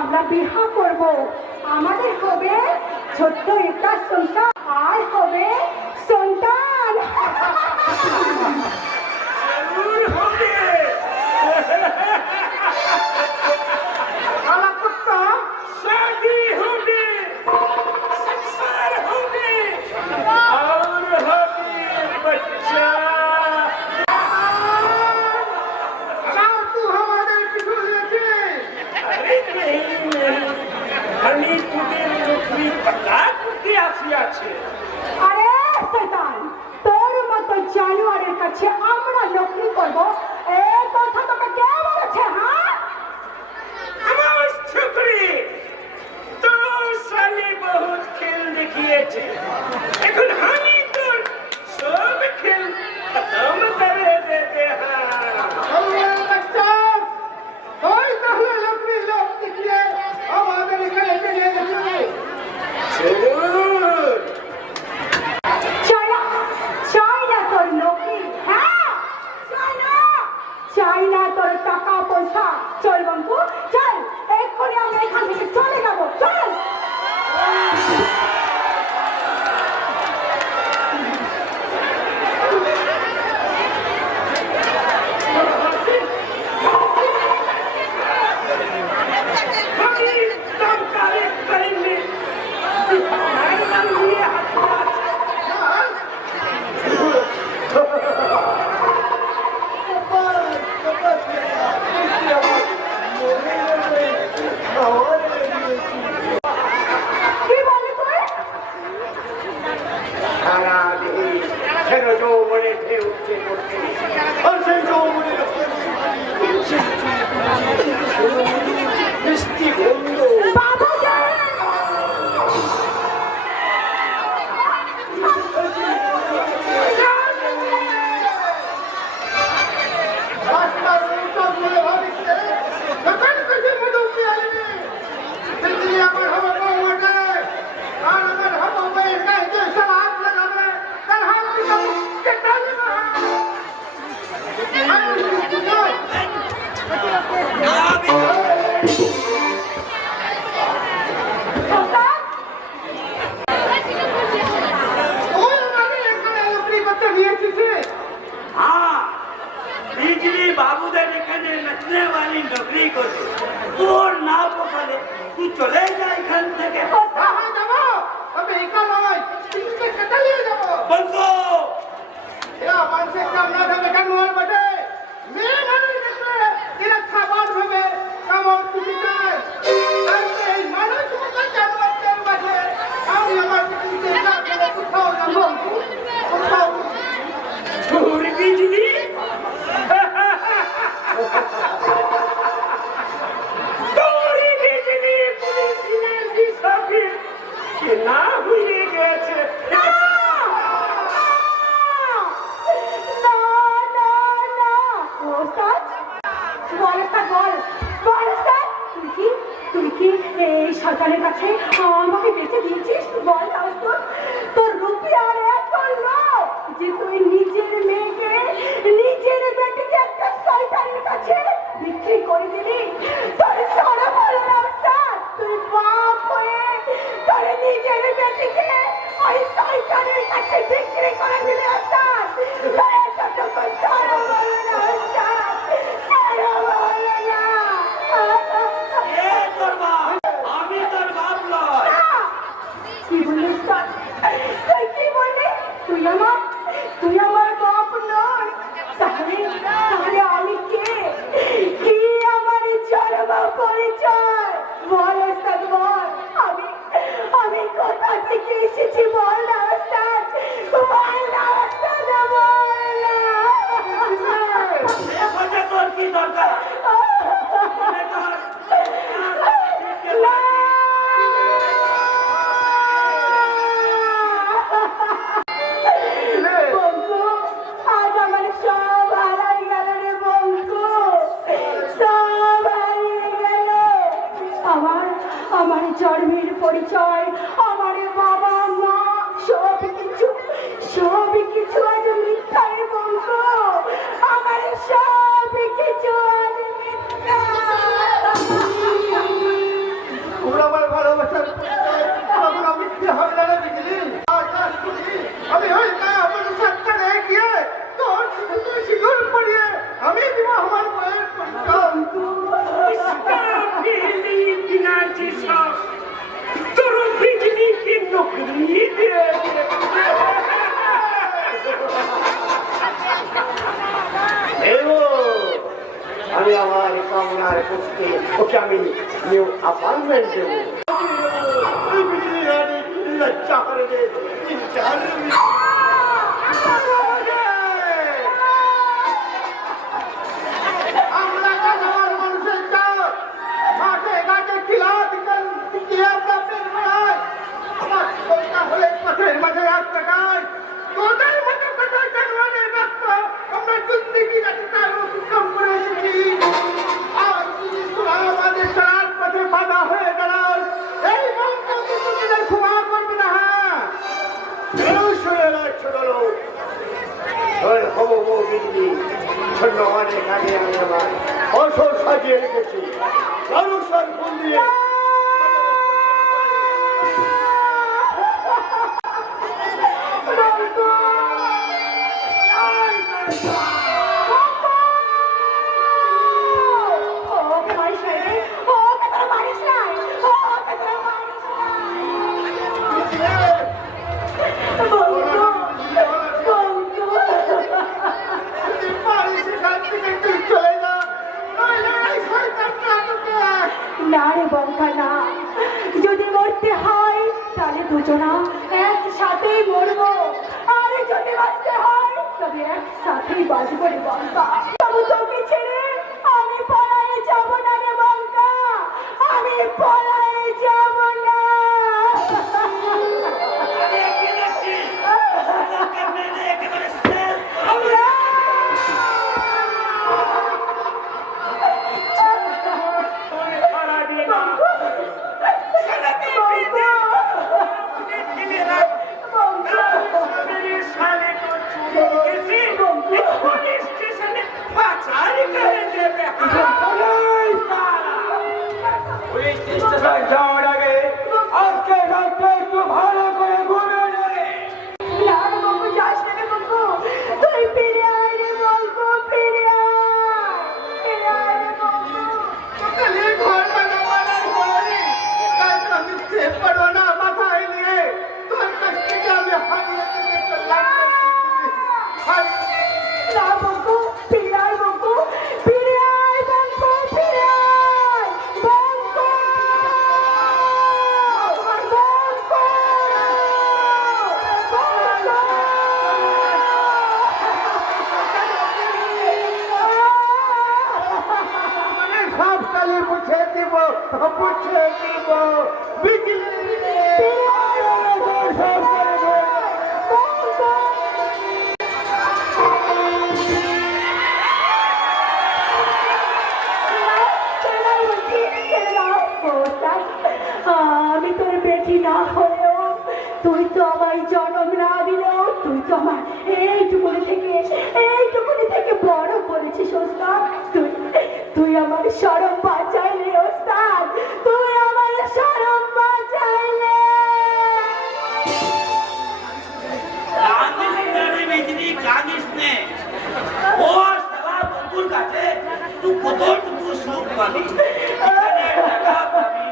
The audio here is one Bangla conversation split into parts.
আমরা বিহা করব, আমাদের হবে ছোট্ট একটা সংসার আর হবে সন্তান। আরে শয়তান, তোর মতো জানোয়ারের কাছে আমরা নকরি করবো এই কথা তোকে কে বলেছে? হ্যাঁ, আমার ছোকরি তো সালে বহুত খেল দেখিয়েছে, এখন আমি তোর সব খেল খতম করে দেবে। আমাদের এখানে নিয়ে গেছে। চাই না তোর টাকা পয়সা। চল বন্ধু চল, এক্ষুনি আমরা এখান থেকে চলে যাবো। চল বাবুদের এখানে নচনে वाली नौकरी করে তোর না পোষালে তুই চলে যা এখান থেকে। কোথায় যাবো? আমি একা নয়, তিনটে কাটালিয়ে যাবো। বলতো এরা মানুষের কামনা দেবে কেন আর বটে? মেয়ে মানুষ দেখবে এরা খাবার হবে, কেমন কিছু চায়। এই মানুষ মুখের জানোয়ারদের মাঝে আমি আমার পৃথিবীতে না করে কোথাও যাবো, কোথাও তোর বিজলি না হয়ে গেছে। তুই কি এই শয়তানের কাছে আমাকে বেঁচে দিয়েছিস? বল তোর রূপী আর এত লোভ যে তুই নিজের মেয়েকে, নিজের বেটিকে একটা শয়তানের কাছে বিক্রি করে দিলি। তোর সারা ভালো রাস্তা, তুই বাপ হয়ে তোর নিজের বেটিকে ওই শয়তানের কাছে বিক্রি করে দিলি। আমি তোর বাপ নয়। কি বলিস? তুই কি বললি? তুই আমার বাপ নয়? তাহলে আমি কে? কি আমার জন্ম পরিচয়? বল ওস্তাদ বল। আমি কোথা থেকে এসেছি বল না ওস্তাদ, বল না ওস্তাদ, বল না। তোর কি দরকার? আমার জন্মের পরিচয়, আমার বাবা মা, সব কিছু আজ মিথ্যায় বন্ধু। আমার সব কিছু আজ মিথ্যা। কামনার করতে ওকে আমি নিউ অ্যাপার্টমেন্ট দেবো। লজ্জা করে দে আমরা কাজের মানুষের চাপ মাঠে ঘাটে খিলা দিতেন আমার সন্ধ্যা হলে পথের মাঝে রাস্তা কাজ তোদের মতো কথা জানওয়ানের রাস্তা আমরা জিন্দিগি রাস্তার অতিক্রম করে এসেছি। আজ তোরা আমাদের চলার পথে বাধা হয়ে দাঁড়াল এই মনকে তোদের ক্ষমা করবে না। হ্যাঁ শুনে রাখ ছোট লোক হবো বউ দিদি শূন্য অনেক আগে আমি আমার অসর সাজিয়ে রেখেছি মানুষের ফুল দিয়ে না রে বঙ্কা না, যদি মরতে হয় তাহলে দুজনা একসাথেই মরবো, আর যদি বাঁচতে হয় তবে একসাথেই বাঁচবো রে বঙ্কা। তবু তোকে ছেড়ে আমি পলায়ে যাব না রে বঙ্কা, আমি পলায়ে যাব না। যাওয়ার আগে আজকে রাতটা একটু ভালো করে ঘুরে নেবে। না রে বঙ্কু, যাস না রে বঙ্কু, তুই ফিরে আয় রে বঙ্কু, ফিরে আয়, ফিরে আয় রে বঙ্কু। সকালে ঘর বানাবার পরে কাজটা আমি খেয়ে পারবো না মাথায় নিয়ে তোর কাছ থেকে আমি হারিয়ে দেবে না বঙ্কু, ফিরে আয় বঙ্কু, ফিরে আয় বঙ্কু, ফিরে আয় বঙ্কু, সব কালে মুছে দিব বিজলি সব করে আমি তোর বেটি না হলেও তুই তো আমার জন্ম না দিলেও তুই তো আমার এইটুকুনি থেকে বড় করেছিস ওস্তাদ। তুই আমার শরম বাঁচাইলে ওস্তাদ, তুই আমার শরম বাঁচাইলে। জানিস নে ও সারা বন্ধুর কাছে তুই কতটুকু সুখ পাবি, এখানে টাকা পাবি,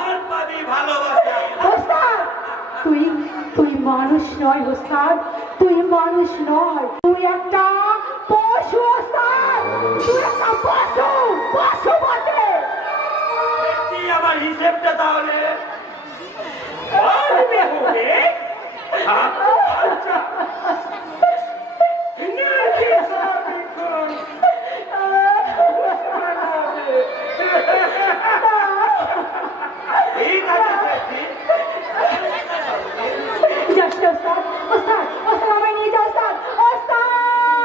আর পাবি ভালোবাসা। ওস্তাদ তুই মানুষ নয় ওস্তাদ, তুই মানুষ নয়, তুই একটা পশু ওস্তাদ, তুই একটা পশু বটে। দেখছি আমার হিসেবটা তাহলে আচ্ছা ঠিক আছে যাস না ওস্তাদ, ওস্তাদ আমায় নিয়ে যা ওস্তাদ, ওস্তাদ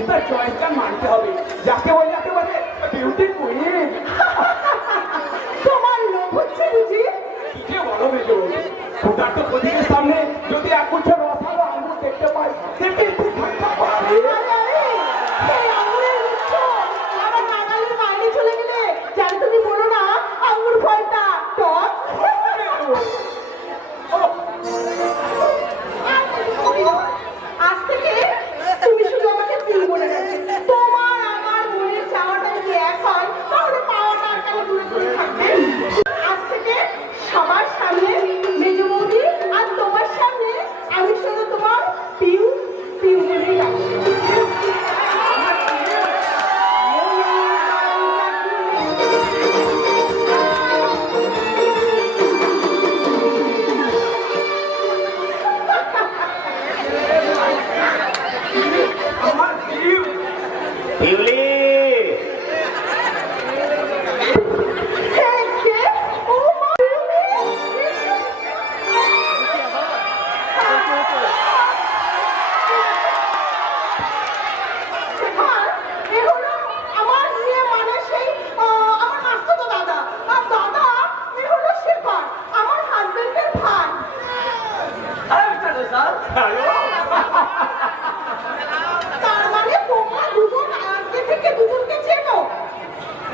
মেয়েটার চয়েসটা মানতে হবে, যাকে বলে একেবারে বিউটি কুইন। তোমার লোভ হচ্ছে বুঝি? কি বলো মেজো, ওটার তো প্রদীপের সামনে যদি এক গুচ্ছ রসালো আঙুর দেখতে পাই, দেখে একটু ঠাট্টা করে। আরে আরে, এই আঙুরের গুচ্ছ আমার নাগালের বাইরে চলে গেলে যেন তুমি বলো না আঙুর ফলটা টক। আজ থেকে তুমি শুধু আমাকে প্রিয় বলে রাখবে। তোমার আমার মনের চাওয়াটা যদি এক হয় তাহলে পাওয়াটা আর কেন দূরে দূরে থাকবে? আজ থেকে সবার সামনে মেজো বৌদি আর তোমার সামনে আমি শুধু তোমার পিউ পিউ বলেই ডাকবো। আমার পিউ, পিউলি, আরে মিস্টার ঘোষাল,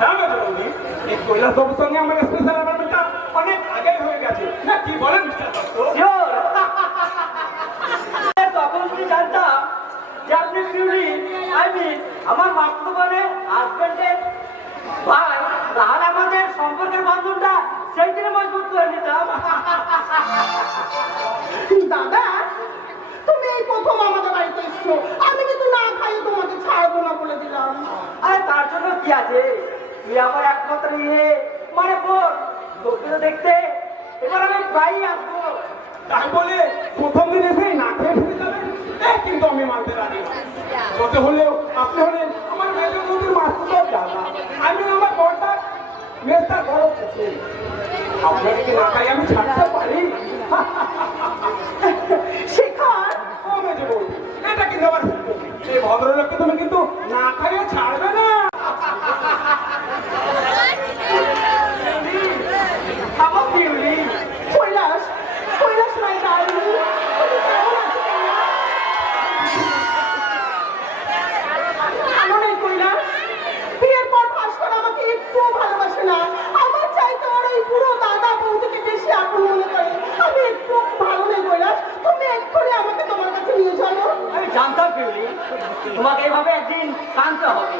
হ্যাঁ মেজো বৌদি, এই কৈলাসবাবুর সঙ্গে আমার স্পেশাল অ্যাপয়েন্টমেন্টটা অনেক আগেই হয়ে গেছে। না কি বলেন মিস্টার দত্ত? শিওর। তখন যদি জানতাম যে আপনি পিউলি, আই মিন আমার মাস্টার বোনের হাজবেন্ডের ভাই, তাহলে আমাদের সম্পর্কের বন্ধনটা সেই দিনে মজবুত করে নিতাম। দাদা, তুমি এই প্রথম আমাদের বাড়িতে এসছো, আমি কিন্তু না খাইয়ে তোমাকে ছাড়বো না বলে দিলাম। আরে তার জন্য কি আছে, তুই আমার একমাত্র ইয়ে মানে বোন, তোকে তো দেখতে এবার আমি প্রায়ই আসবো। তাই বলে প্রথম দিন এসেই না খেয়ে ফিরে যাবেন, কিন্তু আমি মানতে রাজি না। যত হলেও আপনি হলেন আমার মেজো বৌদির মাস্টার দাদা, আমি আমার বড়টার মেজটার বড় পুতুল। আপনাকে কি না খাই আমি ছাড়তে পারি? শেখর, ও মেজো বৌদি, এটা কিন্তু আমার হুকুম। এই ভদ্রলোককে তুমি কিন্তু না খাইয়ে ছাড়বে না। আমার পিউলি, কৈলাস, কৈলাস মাই ডার্লিং, তুমি কেমন আছো কৈলাস? ভালো নেই কৈলাস, বিয়ের পর ভাস্কর আমাকে একটুও ভালোবাসে না। আমার চাইতে ওর এই পুরো দাদা বৌদিকে বেশি আপন মনে করে। আমি একটু ভালো নেই কৈলাস, তুমি এক্ষুনি আমাকে তোমার কাছে নিয়ে চলো। আমি জানতাম পিউলি তোমাকে এভাবে একদিন কাঁদতে হবে।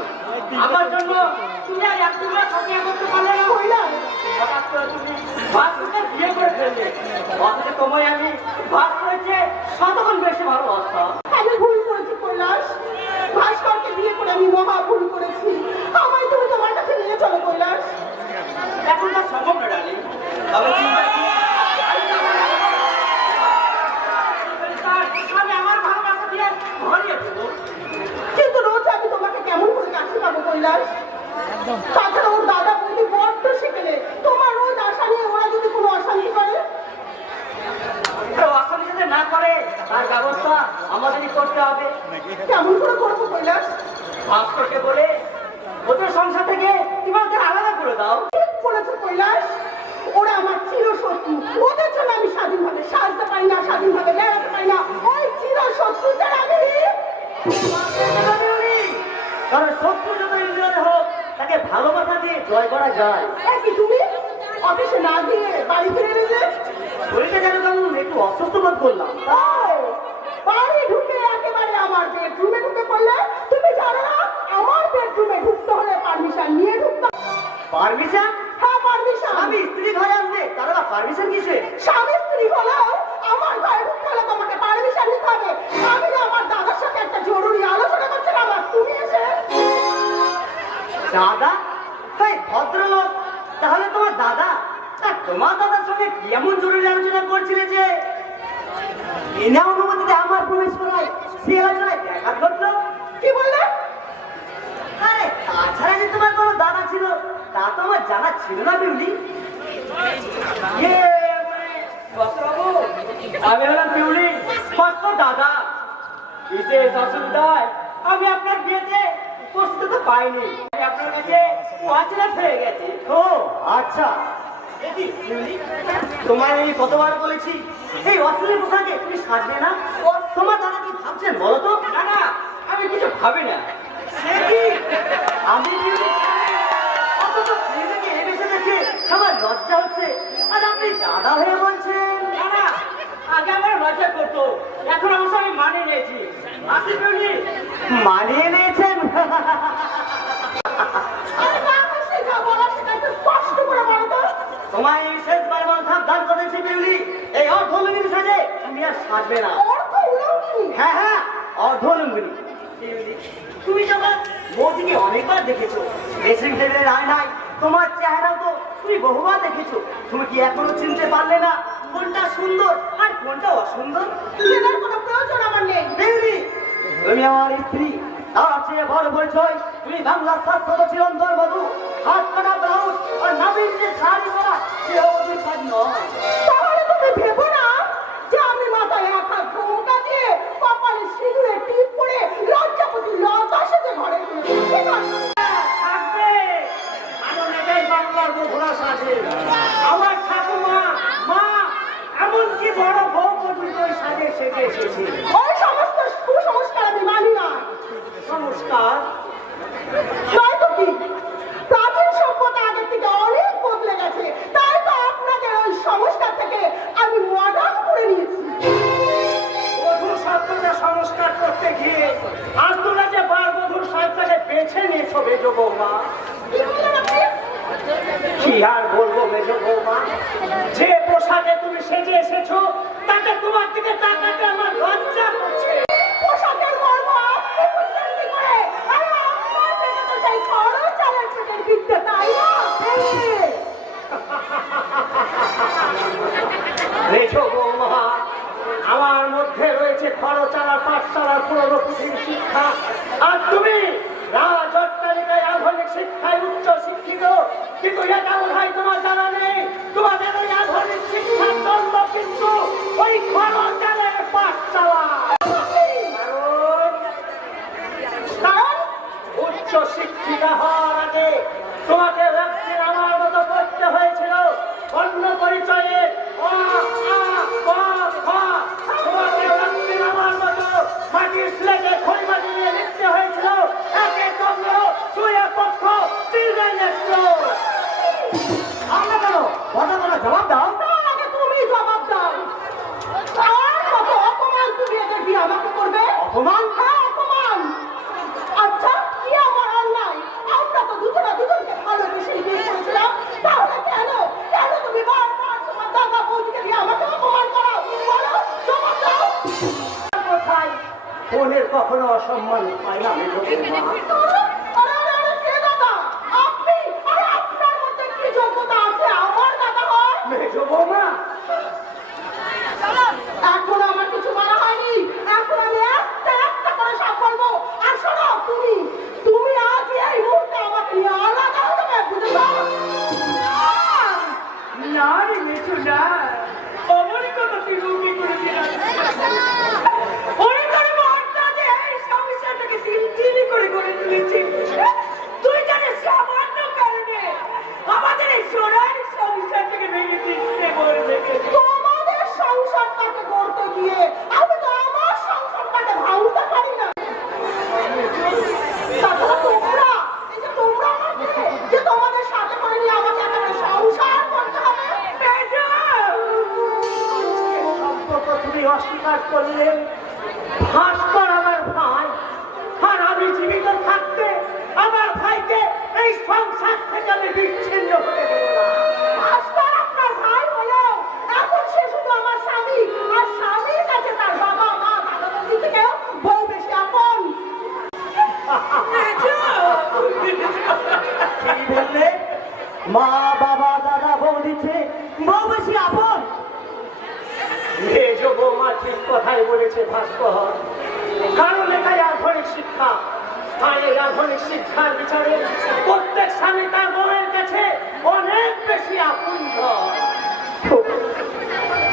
আমার জন্য তুমি আর একটুকরা সঙ্গে করতে পারলে না। কৈলাস, হঠাৎ করে তুমি ভাস্করকে বিয়ে করে ফেললে, অথচ তোমায় আমি ভাস্করের চেয়ে শতগুণ বেশি ভালোবাসতাম। আমি ভুল করেছি কৈলাস, ভাস্করকে বিয়ে করে আমি মহা ভুল করেছি। আমায় তুমি তোমার কাছে নিয়ে চলো কৈলাস। এখন তা সম্ভব না ডার্লিং, তবে চিন্তা কি, আমি আমার ভালোবাসা দিয়ে ভরিয়ে দেবো। কিন্তু রোজ আমি তোমাকে কেমন করে কাছে পাবো কৈলাস? তাছাড়া ওর দাদা বৌদি বড্ড শিখেলে, তোমার রোজ আশা নিয়ে ওরা যদি কোনো অশান্তি করে। কেউ অশান্তি যাতে না করে তার ব্যবস্থা আমাদেরই করতে হবে। কেমন করে করবো কৈলাস? ভাস্করকে বলে ওদের সংসার থেকে তুমি ওদের আলাদা করে দাও। ঠিক বলেছো কৈলাস, ওরা আমার চিরশত্রু। ওদের জন্য আমি স্বাধীনভাবে সাজতে পারি না, স্বাধীনভাবে বেড়াতে পারি না। ওই চিরশত্রুদের আমি কারণ শত্রু যত ইন্দ্রিয় হোক তাকে ভালোবাসা দিয়ে জয় করা যায়। কি তুমি অফিসে না দিয়ে বাড়ি ফিরে এলে? শরীরটা যেন কেমন একটু অসুস্থ বোধ করলাম। ও, বাড়ি ঢুকে একেবারে আমার বেডরুমে ঢুকে পড়লে? তুমি জানো না আমার বেডরুমে ঢুকতে হলে পারমিশন নিয়ে ঢুকতে। পারমিশন? হ্যাঁ পারমিশন। আমি স্ত্রী ঘরে আসবে তার আবার পারমিশন কিসে? স্বামী স্ত্রী হলেও আমার ঘরে ঢুকতে হলে তোমাকে পারমিশন নিতে হবে। আমি না আমার দাদার সাথে একটা জরুরি আলোচনা করছিলাম আর তুমি এসে। দাদা? এই ভদ্রলোক তাহলে তোমার দাদা? তা তোমার দাদার সঙ্গে কি এমন জরুরি আলোচনা করছিলে যে বিনা অনুমতিতে আমার প্রবেশ করায় সে আলোচনায় দেখা ঘটলো? কি বললে? আরে তাছাড়া যে তোমার কোনো দাদা ছিল তা তো আমার জানা ছিল না বিউটি। আমি হলাম পিউলি, মাত্র দাদা। বিশেষ অসুবিধায় আমি আপনার বিয়েতে উপস্থিত তো পাইনি। আমি আপনার কাছে অচেনা হয়ে গেছে। ও আচ্ছা, তোমার এই কতবার বলেছি এই অশ্লীল পোশাকে তুমি সাজবে না। তোমার দাদা কি ভাবছেন বলো তো? না না, আমি কিছু ভাবি না। সে কি আমি অথচ নিজেকে এনেছে দেখে আমার লজ্জা হচ্ছে, আর আপনি দাদা হয়ে বলছেন। না না, আগে আমার লজ্জা করতো, এখন অবশ্য আমি মানিয়ে নিয়েছি। আসি তুমি মানিয়ে নিয়েছেন? আরে না, সেটা বলা সেটা একটু স্পষ্ট করে বলো তো। তোমায় শেষবার মন সাবধান করেছি বিউলি, এই অর্ধলুঙ্গির সাজে তুমি আর সাজবে না। অর্থ উলঙ্গিনী? হ্যাঁ হ্যাঁ, অর্ধলুঙ্গিনী। বিউলি, তুমি যখন মোদিকে অনেকবার দেখেছো ড্রেসিং টেবিলের আয়নায়, তোমার চেহারা তো তুমি বহুবার দেখেছো। তুমি কি এখনো চিনতে পারলে না কোনটা সুন্দর আর কোনটা অসুন্দর? চেনার কোনো প্রয়োজন আমার নেই। বিউলি, তুমি আমার স্ত্রী, তার চেয়ে বড় পরিচয় তুমি বাংলার শাশ্বত চিরন্তর বধূ। হাত কাটা ব্লাউজ আর নবীন যে শাড়ি পরা সেও অধিকার নয়। তাহলে তুমি ভেবো না যে আমি মাথায় একা ঘোমটা দিয়ে কপালে সিঁদুরে টিপ পরে লজ্জাপতি লতা সেজে ঘরে থাকবে আনন্দের বাংলার বধুরা সাজে। আমার ঠাকুমা মা এমনকি বড় বউ পর্যন্ত সাজে সেজে এসেছে। ওই সমস্ত কুসংস্কার আমি মানি না। সংস্কার নয়তো কি, প্রাচীন সভ্যতা আগের থেকে অনেক বদলে গেছে, তাই তো আপনাকে ওই সংস্কার থেকে আমি মডার্ন করে নিয়েছি। বধূ শব্দটা সংস্কার করতে গিয়ে আজ তোমরা যে বার বধুর সাজটাকে বেছে নিয়েছো মেজ বৌমা। কি বললেন আপনি? কি আর বলবো মেজ বৌমা, যে পোশাকে তুমি সেজে এসেছো তাতে তোমার দিকে তাকাতে আমার লজ্জা করছে। পোশাকের মর্ম আপনি বুঝলেন কি করে? আরে আমার পেটে তো সেই খরচ চালের পেটের বিদ্যা, তাই না? মেজ বৌমা, আমার মধ্যে রয়েছে খরচালা পাঠশালার পুরনো পুঁথির শিক্ষা, আর তুমি রাজ অট্টালিকায় আধুনিক শিক্ষায় উচ্চ শিক্ষিত। কিন্তু এটা বোধ হয় তোমার জানা নেই, তোমাদের ওই আধুনিক শিক্ষার জন্ম কিন্তু ওই খরচালের পাঠশালা। কারণ উচ্চ শিক্ষিতা হওয়ার আগে তোমাকে একদিন আমার মতো পড়তে হয়েছিল অন্য পরিচয়ে অ, আ, ক, খ। তোমাকে একদিন আমার মতো মাটির স্লেটে খই বাজিয়ে লিখতে হয়েছিল একে চন্দ্র দুয়ে পক্ষ তিনে নেত্র। আমরা কেন কথা বলা জবাব দাও। তার আগে তুমি জবাব দাও। আর কত অপমান তুমি এদের দিয়ে আমাকে করবে? অপমান? হ্যাঁ, অপমান। আচ্ছা, কি আমার অন্যায়? আমরা তো দুজনা দুজনকে ভালোবেসে বিয়ে করেছিলাম, তাহলে কেন কেন তুমি বারবার তোমার দাদা বৌদিকে দিয়ে আমাকে অপমান করো? বলো, জবাব দাও। কোথায় বোনের কখনো অসম্মান পায় না মেজ বৌমা। আরে, আরে, আরে, কে দাদা? আপনি? আরে, আপনার মধ্যে কি যোগ্যতা আছে আমার দাদা হয়? মেজ বৌমা, এখন আমার কিছু বলা হয়নি, এখন আমি একটা একটা করে সব বলবো। আর শোনো, তুমি আজ এই মুহূর্তে আমাকে নিয়ে আলাদা হয়ে যাবে, বুঝেছো? না রে মেজু না, অমনি কথা তুই রুটি করে দিলাম। ওরে তোর মনটা যে এই সমস্যাটাকে তিনটি করে গড়ে তুলেছে। তুই জানিস সামান্য কারণে আমাদের এই সোনার সংসারটাকে ভেঙে দিচ্ছে বলবে। তোমাদের সংসারটাকে গড়তে গিয়ে আমি তো আমার সংসারটাকে ভাঙতে পারি না। তাছাড়া তোমরা, এই যে তোমরা আমাকে যে তোমাদের সাথে করে নিয়ে আমাকে একেবারে সংসার করতে হবে। সম্পর্ক তুমি অস্বীকার করলে ভাস্কর আমার ভাই, আর আমি জীবিত থাকতে আমার ভাইকে এই সংসার থেকে আমি বিচ্ছিন্ন হতে দেবো না। ভাস্কর আপনার ভাই হলেও এখন সে শুধু আমার স্বামী, আর স্বামীর কাছে তার বাবা মা দাদা দাদি থেকেও বউ বেশি আপন। কি বললে? মা বাবা দাদা বৌদি চেয়ে বউ বেশি আপন? মেজ বৌমা ঠিক কথাই বলেছে ভাস্কর, কারণ এটাই আধুনিক শিক্ষা। আর এই আধুনিক শিক্ষার বিচারে প্রত্যেক স্বামী তার বউয়ের কাছে অনেক বেশি আপন হয়।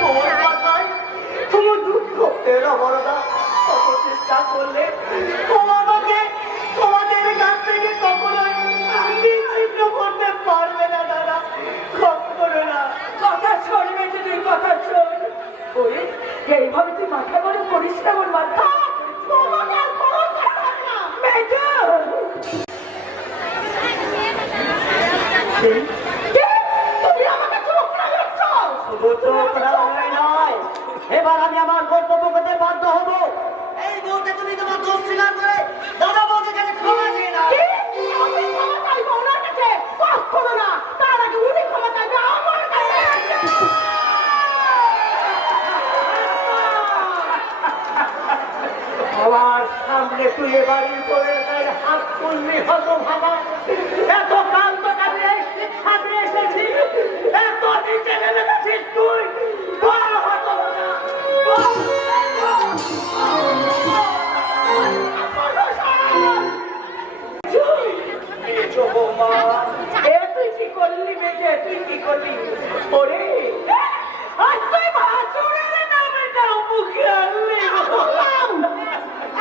তোমার কথায় তুমি দুঃখ এলো বড়দা, কত চেষ্টা করলে ও আমাকে মেজো তুমি আমাকে চোখ লাগাচ্ছ। শুধু চোখ রাঙানোই নয়, এবার আমি আমার কর্তব্য করতে বাধ্য হব। এই মুহূর্তে তুমি তোমার দোষ স্বীকার করে দাদা বৌদির কাছে ক্ষমা চেয়ে নাও। কি? আমি ক্ষমা চাইবো ওনার কাছে? কখনো না, তার আগে উনি ক্ষমা চাইবে আমার কাছে। আমার সামনে তুই এবারই তোদের গায়ে হাত তুললি হত ভাবা। এত কান্ত কাজে শিক্ষা দিয়ে এসেছি, এত নিচে নেমে গেছিস তুই। বল হত ভাবা, বল, মেজো বৌমা, এ তুই কি করলি বেজে? তুই কি করলি? ওরে আজ তুই ভাসুরের নামটাও মুখে আনলি।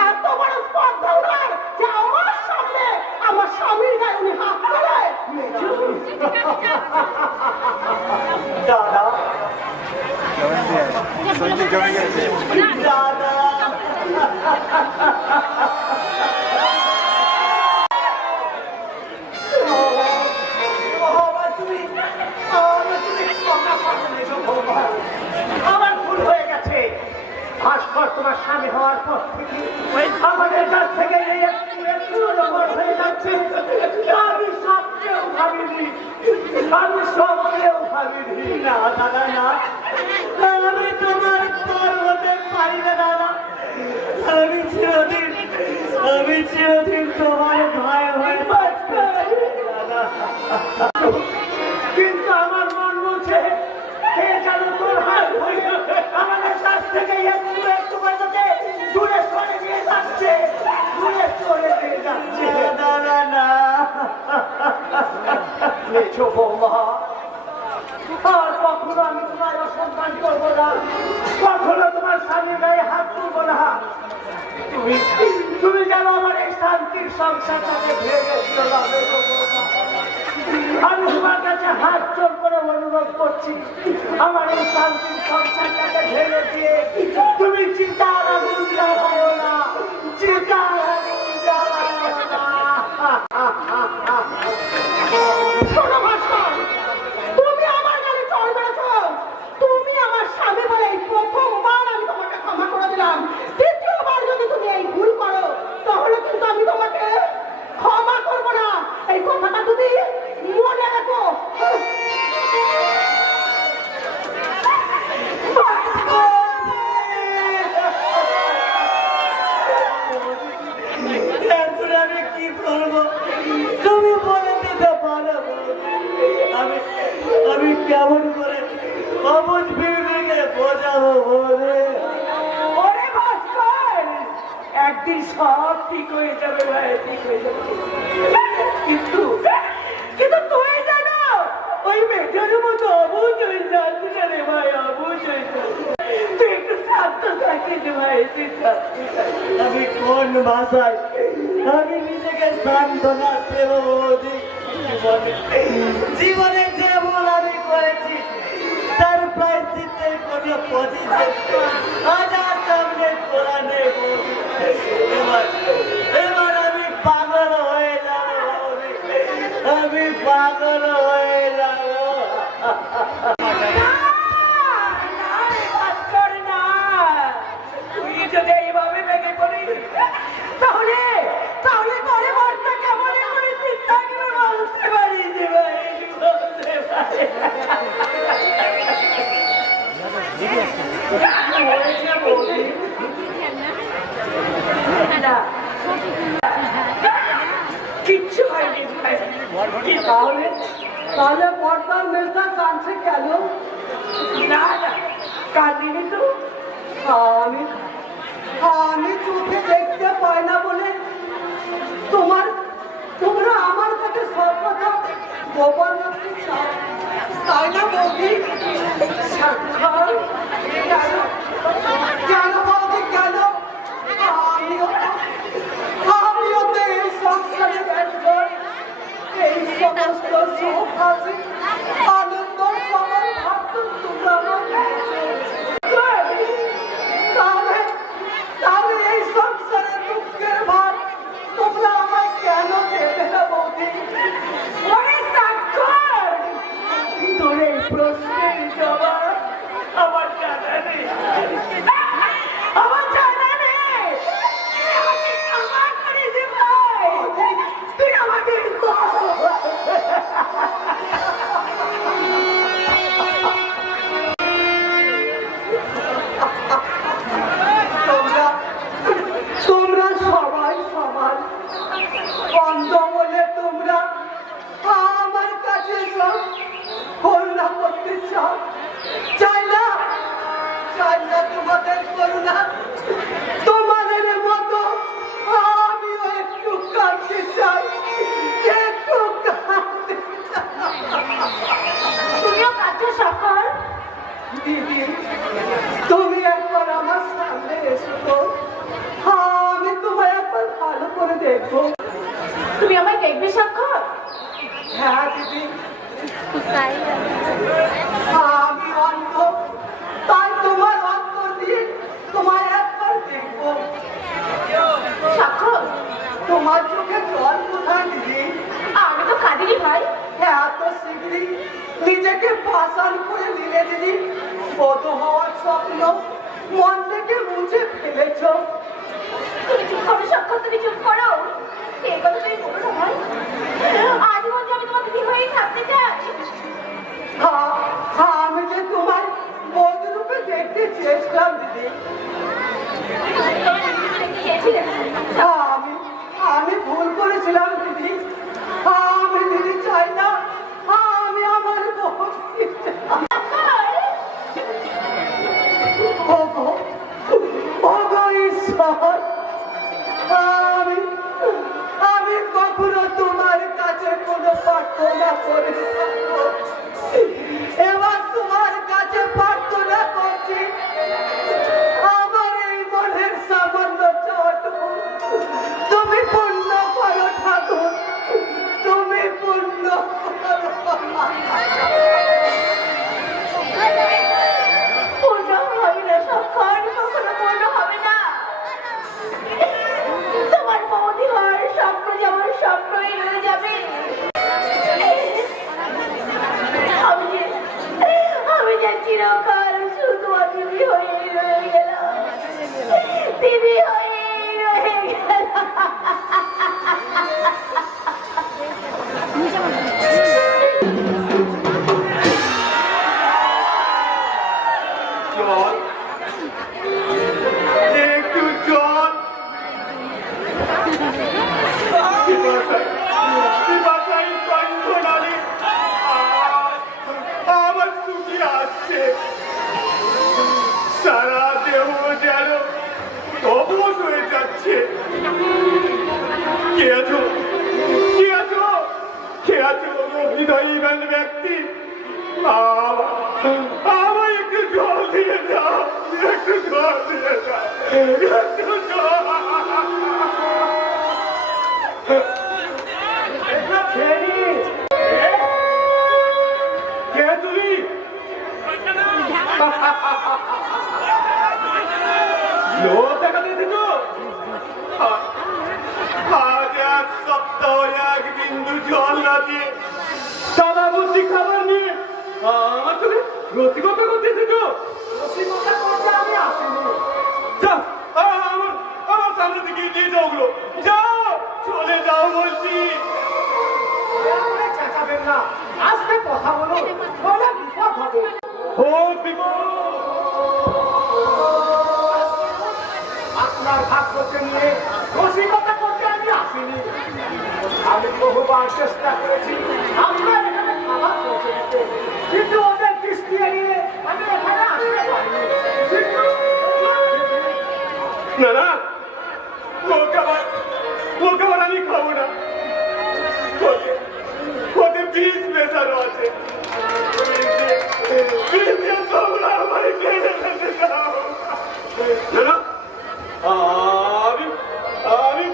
এত বড় স্পর্ধা ওনার যে আমার সামনে আমার স্বামীর গায়ে উনি হাত তোলে। দাদা, দাদা, আমার ভুল হয়ে গেছে। ভাস্কর তোমার স্বামী হওয়ার পর থেকে আমাদের কাছ থেকে এই একটু একটু নম্বর হয়ে যাচ্ছে। আমি স্বপ্নেও ভাবিনি, আমি স্বপ্নেও ভাবিনি। না দাদা না, আমি তোমার পর হতে পারি না দাদা। আমি চিরদিন তোমার ভাই হয়ে দাদা। কিন্তু আমার মন বলছে কে যেন তোর হাত ধরে আমাদের কাছ থেকে একটু একটু বাজাতে দূরে সরে নিয়ে যাচ্ছে, দূরে সরে নিয়ে যাচ্ছে। দাদা না, মেজো বৌমা, আর কখনো আমি তোমার অসম্মান করবো না, কখনো তোমার স্বামীর গায়ে হাত তুলবো না। তুমি যেন আমার এই শান্তির সংসারটাকে ভেঙে দিও না মেজো বৌমা। আমি তোমার কাছে হাত জোর করে অনুরোধ করছি, আমার এই শান্তির সংসারটাকে ভেঙে দিয়ে তুমি চিতার আগুন জ্বালায়ো না, চিতার আগুন জ্বালায়ো না। শোনো ভাস্কর, তুমি আমার গালে চড় মেরেছো। তুমি আমার স্বামী বলে এই প্রথমবার আমি তোমাকে ক্ষমা করে দিলাম। দ্বিতীয়বার যদি তুমি এই ভুল করো তাহলে কিন্তু আমি তোমাকে ক্ষমা করবো না। এই কথাটা তুমি মনে রাখো। এখন আমি কি করবো তুমি বলে দিতে পারো? আমি কেমন করে অবুঝ বিবেকে বোঝাবো বলে? ওরে ভাস্কর, একদিন সব ঠিক হয়ে যাবে ভাই, ঠিক হয়ে যাবে। কিন্তু কিন্তু তুই জানো ওই মেয়েটার মতো অবুঝ হয়ে যাচ্ছে না রে ভাই, অবুঝ হয়ে যাচ্ছে। তুই একটু শান্ত থাকিস ভাই, তুই শান্ত থাকিস। আমি কোন ভাষায় আমি নিজেকে সান্ত্বনা দেব বৌদি? জীবনে যে ভুল আমি করেছি তার প্রায়শ্চিত্তের কোনো পজিশন আজ আর সামনে খোলা নেই বৌদি। এবার আমি পাগল হয়ে যাব বৌদি, আমি পাগল হয়ে যাব। না, না রে ভাস্কর, না। তুই যদি এইভাবে ভেঙে পড়িস তাহলে তাহলে তোর মনটা কেমন করে চিন্তা করে বলতে পারি যে ভাই, বলতে পারি। হয়েছে বৌদি, না, কিচ্ছু হয়নি ভাই। কি তাহলে তাহলে পর্দার মেয়েটা কাঁদছে কেন? না না, কাঁদিনি তো। আমি আমি চোখে দেখতে পাই না বলে তোমরা আমার কাছে সব কথা গোপন রাখতে চাও, তাই না বৌদি? সাক্ষর কেন কেন বৌদি কেন? আমিও তো এই সংসারে ব্যস্ত। এই সমস্ত সুখ আছে, আনন্দ সবার ভাবতো তোমরা তাহলে এই সংসারে দুঃখের ভাব তোমরা ভালোবাসা, চাই না তোমাদের করুণা। তোমাদের মতো আমিও একটু কাঁদতে চাই, একটু কাঁদতে চাই। তুমিও কাঁদছো সফল? দিদি, তুমি একবার আমার সামনে এসো তো, আমি তোমায় একবার ভালো করে দেখবো। তুমি আমায় দেখবে সফল? হ্যাঁ দিদি, আমি অন্ধ, তাই তোমার অন্তর দিয়ে তোমায় একবার দেখবো। সফল, তোমার চোখে জল কোথায় দিদি? আমি তো কাঁদিনি ভাই। এত শীঘ্রই নিজেকে পাষাণ করে নিলে দিদি, বধূ হওয়ার স্বপ্ন মন থেকে মুছে ফেলেছ। তুমি চুপ করো সফল, তুমি চুপ করো। এই কথা তুমি বলো না ভাই। আজীবন যে আমি তোমার দিদি হয়েই থাকতে চাই। আমি যে তোমায় বধূ রূপে দেখতে চেয়েছিলাম দিদি। আমি ভুল করেছিলাম দিদি। আমি দিদি চাই না আমি আমার বউকে ওগো ঈশ্বর, আমি কখনো তোমার কাছে কোনো প্রার্থনা করে থাকবো। এবার তোমার কাছে প্রার্থনা করছি, আমার এই মনের সামান্য চাওয়াটুকু তুমি পূর্ণ করো ঠাকুর, তুমি পূর্ণ করো। পূর্ণ হয় না সফল, কখনো পূর্ণ হবে না। তোমার বৌদি হওয়ার স্বপ্ন যেমন স্বপ্নই রয়ে যাবে। আমি যে চিরকাল শুধু দিদি হয়ে রয়ে গেলাম, দিদি হয়ে রয়ে গেলাম। জল, একটু জল। পিপাসায় কণ্ঠনালী আমার শুকিয়ে আসছে, সারা দেহ যেন অবশ হয়ে যাচ্ছে। কে আছো, কে আছো, কে আছো হৃদয়বান ব্যক্তি? আমার একটু জল দিয়ে যাও, একটু জল দিয়ে যাও, একটু জল। কে তুমি? লোক দেখাতে এসেছো? আজ এক সপ্তাহ এক বিন্দু জল না দিয়ে সাদা বুদ্ধি খাবার নিয়ে আমার চোখে রসিকতা করতে এসেছো? রসিকতা করতে আমি আসিনি। যাও, আমার সামনে থেকে দিয়ে যাও ওগুলো, যাও, চলে যাও বলছি। দয়া করে চেঁচাবেন না, আস্তে কথা বলো, বলে বিপদ হবে। ও বিপদ! আপনার ভাগ্যকে নিয়ে রসিকতা করতে আমি আসিনি। আমি বহুবার চেষ্টা করেছি আপনার এখানে খাবার পৌঁছে দিতে, কিন্তু ওদের দৃষ্টি এড়িয়ে আমি এখানে আসতে পারিনি। না না, ও খাবার আমি খাবো না। ওতে বিষ মেশানো আছে। বিষ দিয়ে তোমরা আমায় খেয়ে ফেলতে চাও। না না, আমি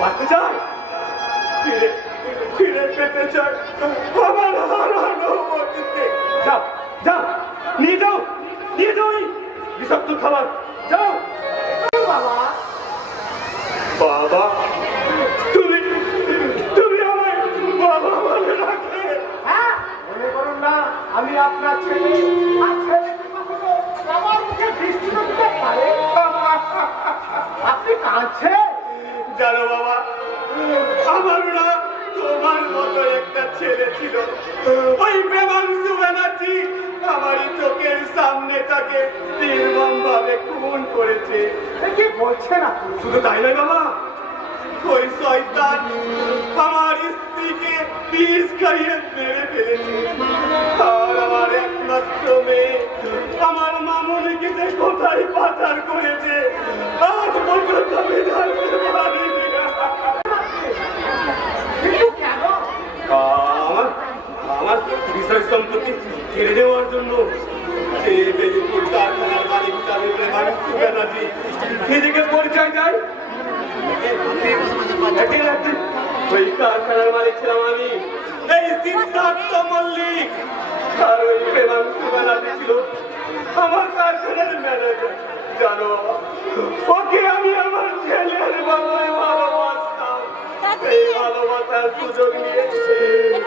বাঁচতে চাই, ফিরে পেতে চাই আমার হারানো অতীতকে। যাও যাও, নিয়ে যাও, নিয়ে যাও এই বিষাক্ত খাবার, যাও। বাবা, বাবা, তুমি আমায় বাবা বলে রাখে? হ্যাঁ, মনে করুন না আমি আপনার ছেলে, আর ছেলে কি কখনো আমার মুখে দৃষ্টি করতে পারে? আপনি কাঁদছেন? জানো বাবা, আমার না তোমার মতো একটা ছেলে ছিল, ওই প্রেমাংশু ব্যানার্জি আমারই চোখের সামনে তাকে নির্মম ভাবে খুন করেছে। কি বলছেন আপনি? শুধু তাই নয় বাবা, ওই শয়তান আমার স্ত্রীকে বিষ খাইয়ে মেরে ফেলেছে, আর আমার একমাত্র আশ্রমে আমার মামুনিকে যে কোথায় পাচার করেছে আজ পর্যন্ত আমি জানতে পারিনি। আমার আমার বিষয় সম্পত্তি কেড়ে নেওয়ার জন্য কারখানার মালিক ব্যানার্জি নিজেকে পরিচয় দেয়। ওই কারখানার মালিক ছিলাম আমি, এই সিদ্ধার্থ মল্লিক। আর ওই প্রেমাংশু ব্যানার্জি ছিল আমার কারখানার ম্যানেজার। জানো ওকে আমি আমার ছেলের বাবায় ভালোবাসতাম। এই ভালোবাসার সুযোগ নিয়ে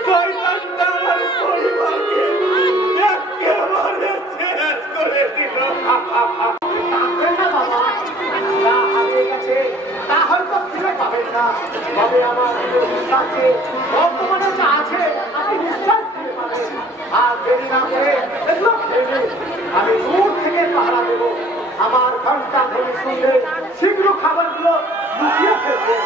শয়তানটা আমার পরিবারকে একেবারে শেষ করে দিল। তা হয়তো ফিরে পাবেন না, তবে আমার কাছে বর্তমানে যা আছে আপনি নিশ্চয় ফিরে পাবেন। আর দেরি না করে এগুলো ফেলে আমি দূর থেকে পাহারা দেব। আমার ঘন্টা ধরে শুনলে শীঘ্র খাবারগুলো লুকিয়ে ফেলবেন।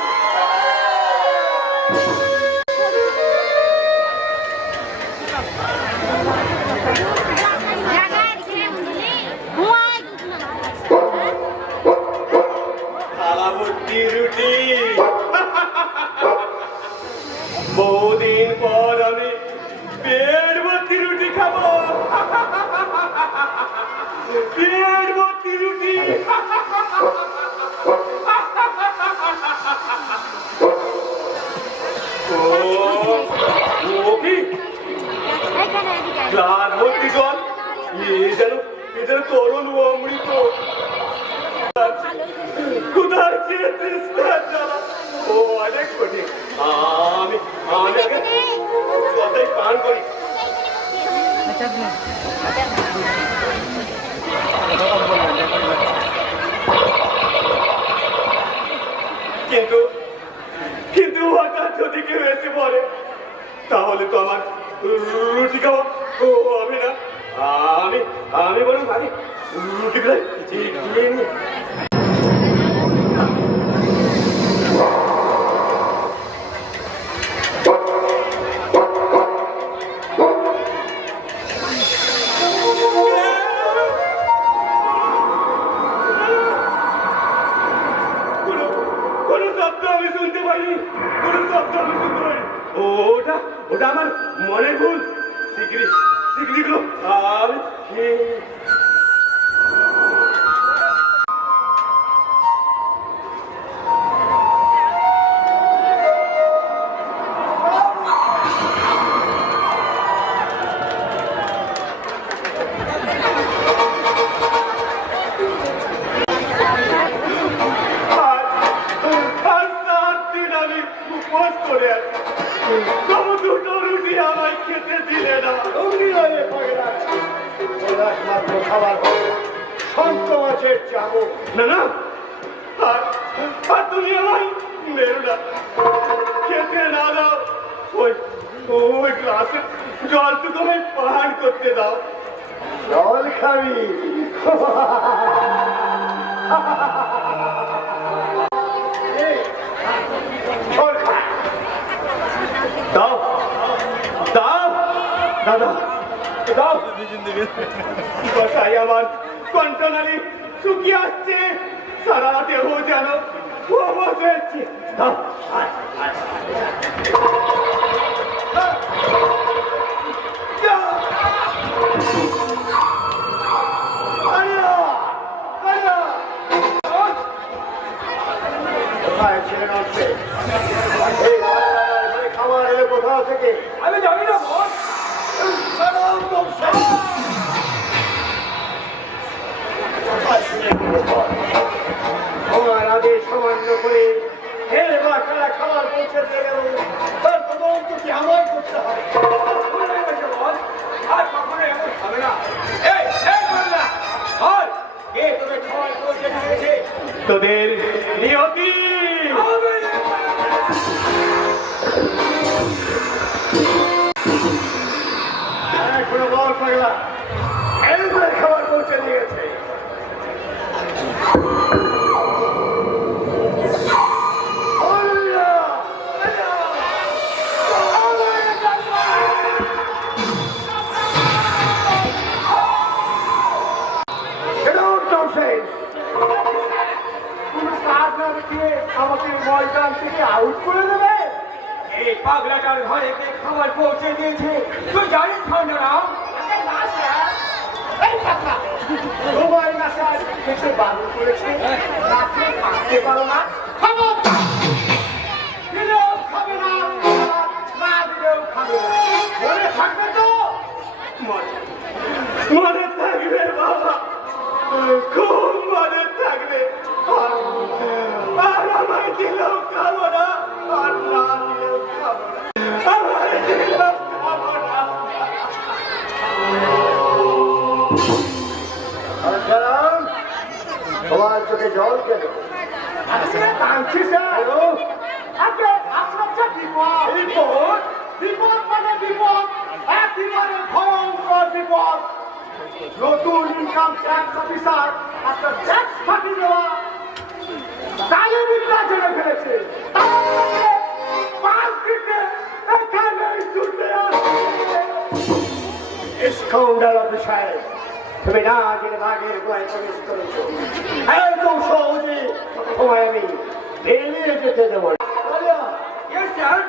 রুটি বহুদিন পর আমি পেট ভর্তি রুটি খাবো। পেট ভর্তি রুটি। গ্লাস ভর্তি জল। এ যেন তরল অমৃত। কোথায় ও অনেক কঠিন। আমি আগে কথাই পান করি। কিন্তু কিন্তু হঠাৎ যদি কেউ এসে বলে তাহলে তো আমার রুটি খাওয়া ও আমি না। আমি বলুন ভাবি রুটি খাই খেয়ে নি। ওটা আমার মনে ভুল। সিগড়িগুলো আমি না না তুমি আমায় মেরো না। খেতে না দাও, ওই গ্লাসে জলটুকু আমায় পান করতে দাও। জল খাবি? দাও দাও দাদা দাও। বসাই আমার কণ্ঠনালী শুকিয়ে আসছে, সারা দেহ যেন বসেছে। দাও খাবার এলে কোথাও থেকে আমি জানি না। আমার আগে সামান্য করে খাবার পৌঁছে দিয়ে গেল, তার তদন্ত কি আমায় করতে হবে? আর কখনো এমন হবে না। তোদের নিয়তি এখনো বল পাগলা, খাবার পৌঁছে দিয়েছে। আউট করে দেবে। এই পাগলাটার ঘরে কে খাবার পৌঁছে দিয়েছে তুই জানিস খণ্ডরাম? এই কাকা, তোমার বাসায় কিছু বাবু করেছে, রাত্রে থাকতে পারো না, খবরদার! দিলেও খাবে না, না দিলেও খাবে না। মনে থাকবে তো? মনে থাকবে বাবা, খুব মনে থাকবে। আর আমায় দিলেও খাবো না, আর না দিলেও খাবো না, আমায় দিলেও খাবো না। আসালাম, তোমার চোখে জল কেন? কাঁদছি স্যার। আজকে আসছে বিপদ। বিপদ? বিপদ মানে বিপদ, একেবারে ভয়ঙ্কর বিপদ। নতুন ইনকাম ট্যাক্স অফিসার একটা ট্যাক্স ফাঁকি দেওয়া তালে বিদ্যা জেনে ফেলেছে। পাঁচ দিকে এখানেই ছুটে আসছে। স্কাউন্ডার অফিসার, তুমি না জেনে ভাগের গোয়ায় প্রবেশ করেছো। এত সহজে তোমায় আমি এড়িয়ে যেতে দেবো না। Yes, sir.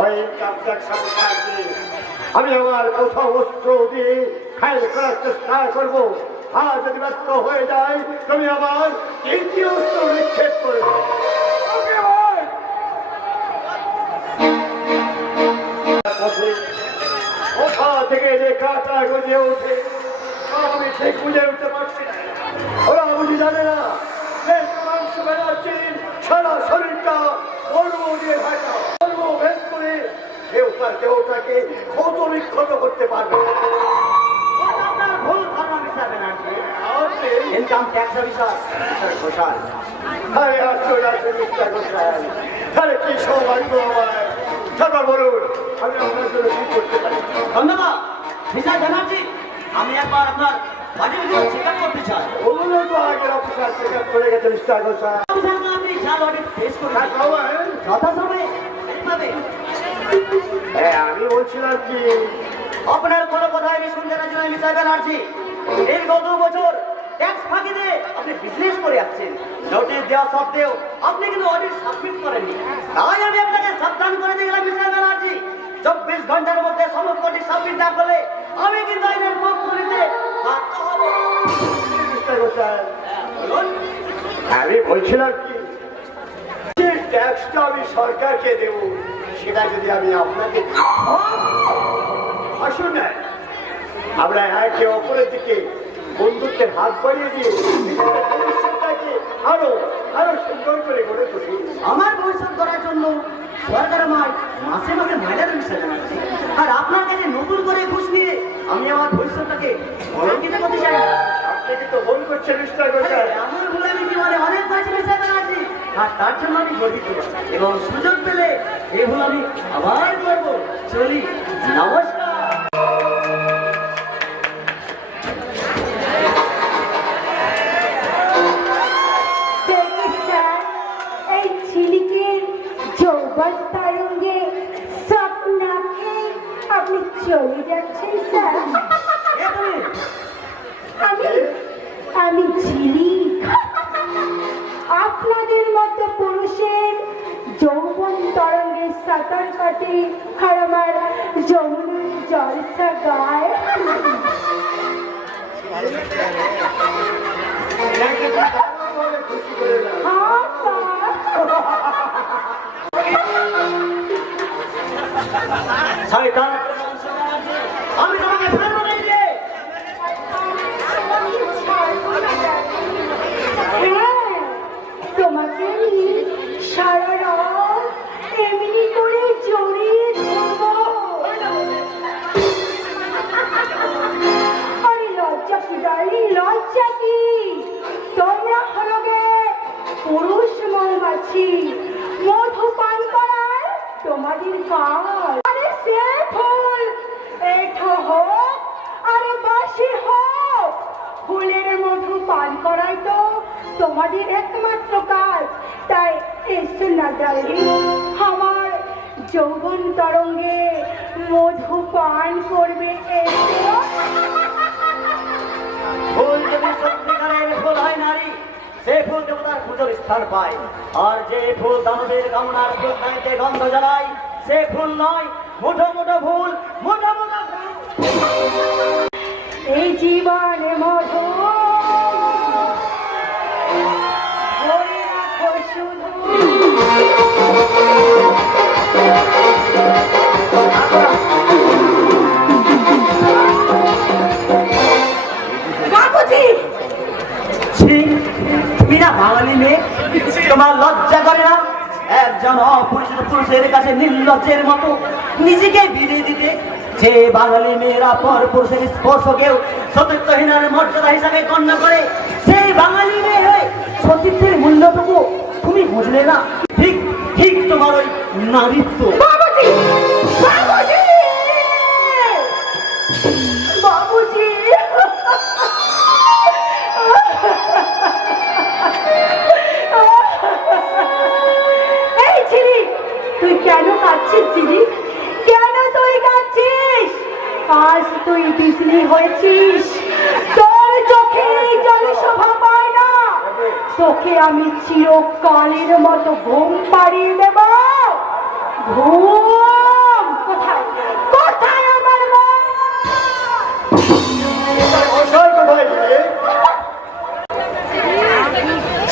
ওই ইনকাম ট্যাক্স অফিসারকে আমি আমার প্রথম অস্ত্র দিয়ে ফাইল করার চেষ্টা করবো। আর যদি ব্যর্থ হয়ে যায় তুমি আবার তৃতীয় অস্ত্র নিক্ষেপ করবে। Okay, boy. কোথা থেকে লেখাটা গজিয়ে ওঠে আমি ঠিক বুঝে উঠতে পারছি না। ওরা বুঝি জানে না যে মাংস বেড়াচ্ছে সারা শরীরটা কর্ম দিয়ে ঢাকা, কর্ম ভেদ করে কেউ তার দেহটাকে ক্ষত বিক্ষত করতে পারবে না। আপনার ভুল ধারণা মিশাবেন আর কি। Income tax officer Ghoshal. আরে আসলে আছে মিস্টার ঘোষাল, আরে কি সৌভাগ্য আমার। তারপর বলুন আমি আপনার জন্য কি করতে পারি? ধন্যবাদ মিস্টার ব্যানার্জি, আমি একবার আপনার বাড়ি চেক আপ করতে চাই। ওগুলো তো আগের অফিসার চেক আপ করে গেছে মিস্টার ঘোষাল। অফিসারকে আপনি খেয়াল অডিট পেশ করুন খাওয়ান? যথাসময়ে এইভাবে। হ্যাঁ, আমি বলছিলাম কি আপনার কোনো কথা আমি শুনতে রাজি নই মিস্টার ব্যানার্জি। এই গত বছর ট্যাক্স ফাঁকি দিয়ে আপনি বিজনেস করে আসছেন। নোটিশ দেওয়া সত্ত্বেও আপনি কিন্তু অডিট সাবমিট করেননি। তাই আমি আপনাকে সাবধান করে দিয়ে গেলাম মিস্টার ব্যানার্জি, 24 ঘন্টার মধ্যে সমস্ত অডিট সাবমিট না করলে আমি কিন্তু আইনের পক্ষ নিতে বাধ্য হব। মিস্টার ঘোষাল, বলুন। আমি বলছিলাম কি যে ট্যাক্সটা আমি সরকারকে দেব সেটা যদি আমি আপনাকে দিই, আসুন না আমরা একে অপরের দিকে বন্ধুত্বের হাত বাড়িয়ে দিয়ে নিজেদের ভবিষ্যৎটাকে আরো আরো সুন্দর করে গড়ে তুলি। আমার ভবিষ্যৎ করার জন্য সরকার আমায় মাসে মাসে মাইনে দেন মিস্টার ব্যানার্জি। আর আপনার কাছে নতুন করে ঘুষ নিয়ে আমি আমার ভবিষ্যৎটাকে কলঙ্কিত করতে চাই না। আপনি কিন্তু ভুল করছেন মিস্টার ঘোষাল। আমার ভুলে আমি জীবনে অনেক করেছি মিস্টার ব্যানার্জি, আর তার জন্য আমি গর্বিত এবং সুযোগ পেলে এই ভুল আমি আবার করবো। চলি, নমস্কার। এই ঝিলিকের যৌবন তরঙ্গে স্বপ্নাকে আপনি চলে যাচ্ছেন স্যার। এ তুমি? আমি আমি ঝিলিক। আপনাদের মতো পুরুষের যৌবন তরঙ্গে সাঁতার কাটে আর আমার যমুনার জলসা গায়। খুশি করে দাও। হ্যাঁ স্যার। শয়তান, আমি তোমাকে ফেরত নেই রে। হ্যাঁ, তোমাকে আমি সারা রাত এমনি করে জড়িয়ে ধরবো। আরে লজ্জা কি ডার্লিং, লজ্জা কি? তোমরা হলো গে পুরুষ মৌমাছি, মধু পান করার তোমাদের কাজ। আরে সে ফুল এঠো হোক আরে বাসি হোক, ফুলের মধু পান করাই তো তোমাদের একমাত্র কাজ। তাই এসো না ডার্লিং, আমার যৌবন তরঙ্গে মধু পান করবে। এসো। ফুল যদি সত্যিকারের ফুল হয় নারী, সে ফুল দেবতার পুজোর স্থান পায়। আর যে ফুল দানবের কামনার প্রজ্ঞাকে গন্ধ জানায়, সে ফুল নয়, মুঠো মুঠো ফুল, মুঠো মুঠো ফুল। এই জীবনে মধু ধরে রাখো শুধু। বাবুজি, ছি, তুমি না বাঙালি মেয়ে, তোমার লজ্জা করে না একজন অপরিচিত পুরুষের কাছে নির্লজ্জের মতো নিজেকে বিলিয়ে দিতে? যে বাঙালি মেয়েরা পর পুরুষের স্পর্শকেও সতীত্বহীনের মর্যাদা হিসাবে গণ্য করে, সেই বাঙালি মেয়ে হয়ে সতীত্বের মূল্যটুকু তুমি বুঝলে না? ঠিক ঠিক তোমার ওই নারীত্ব। বাবুজি, বাবুজি, বাবুজি, এই ছিরি, তুই কেন কাঁদছিস ছিরি? কেন তুই কাঁদছিস? আজ তুই বিজলি হয়েছিস, তোর চোখে জলে শোভা পায় না। তোকে আমি চিরকালের মতো ঘুম পাড়িয়ে দেব। ঘুম কোথায়? কোথায় আমার মা?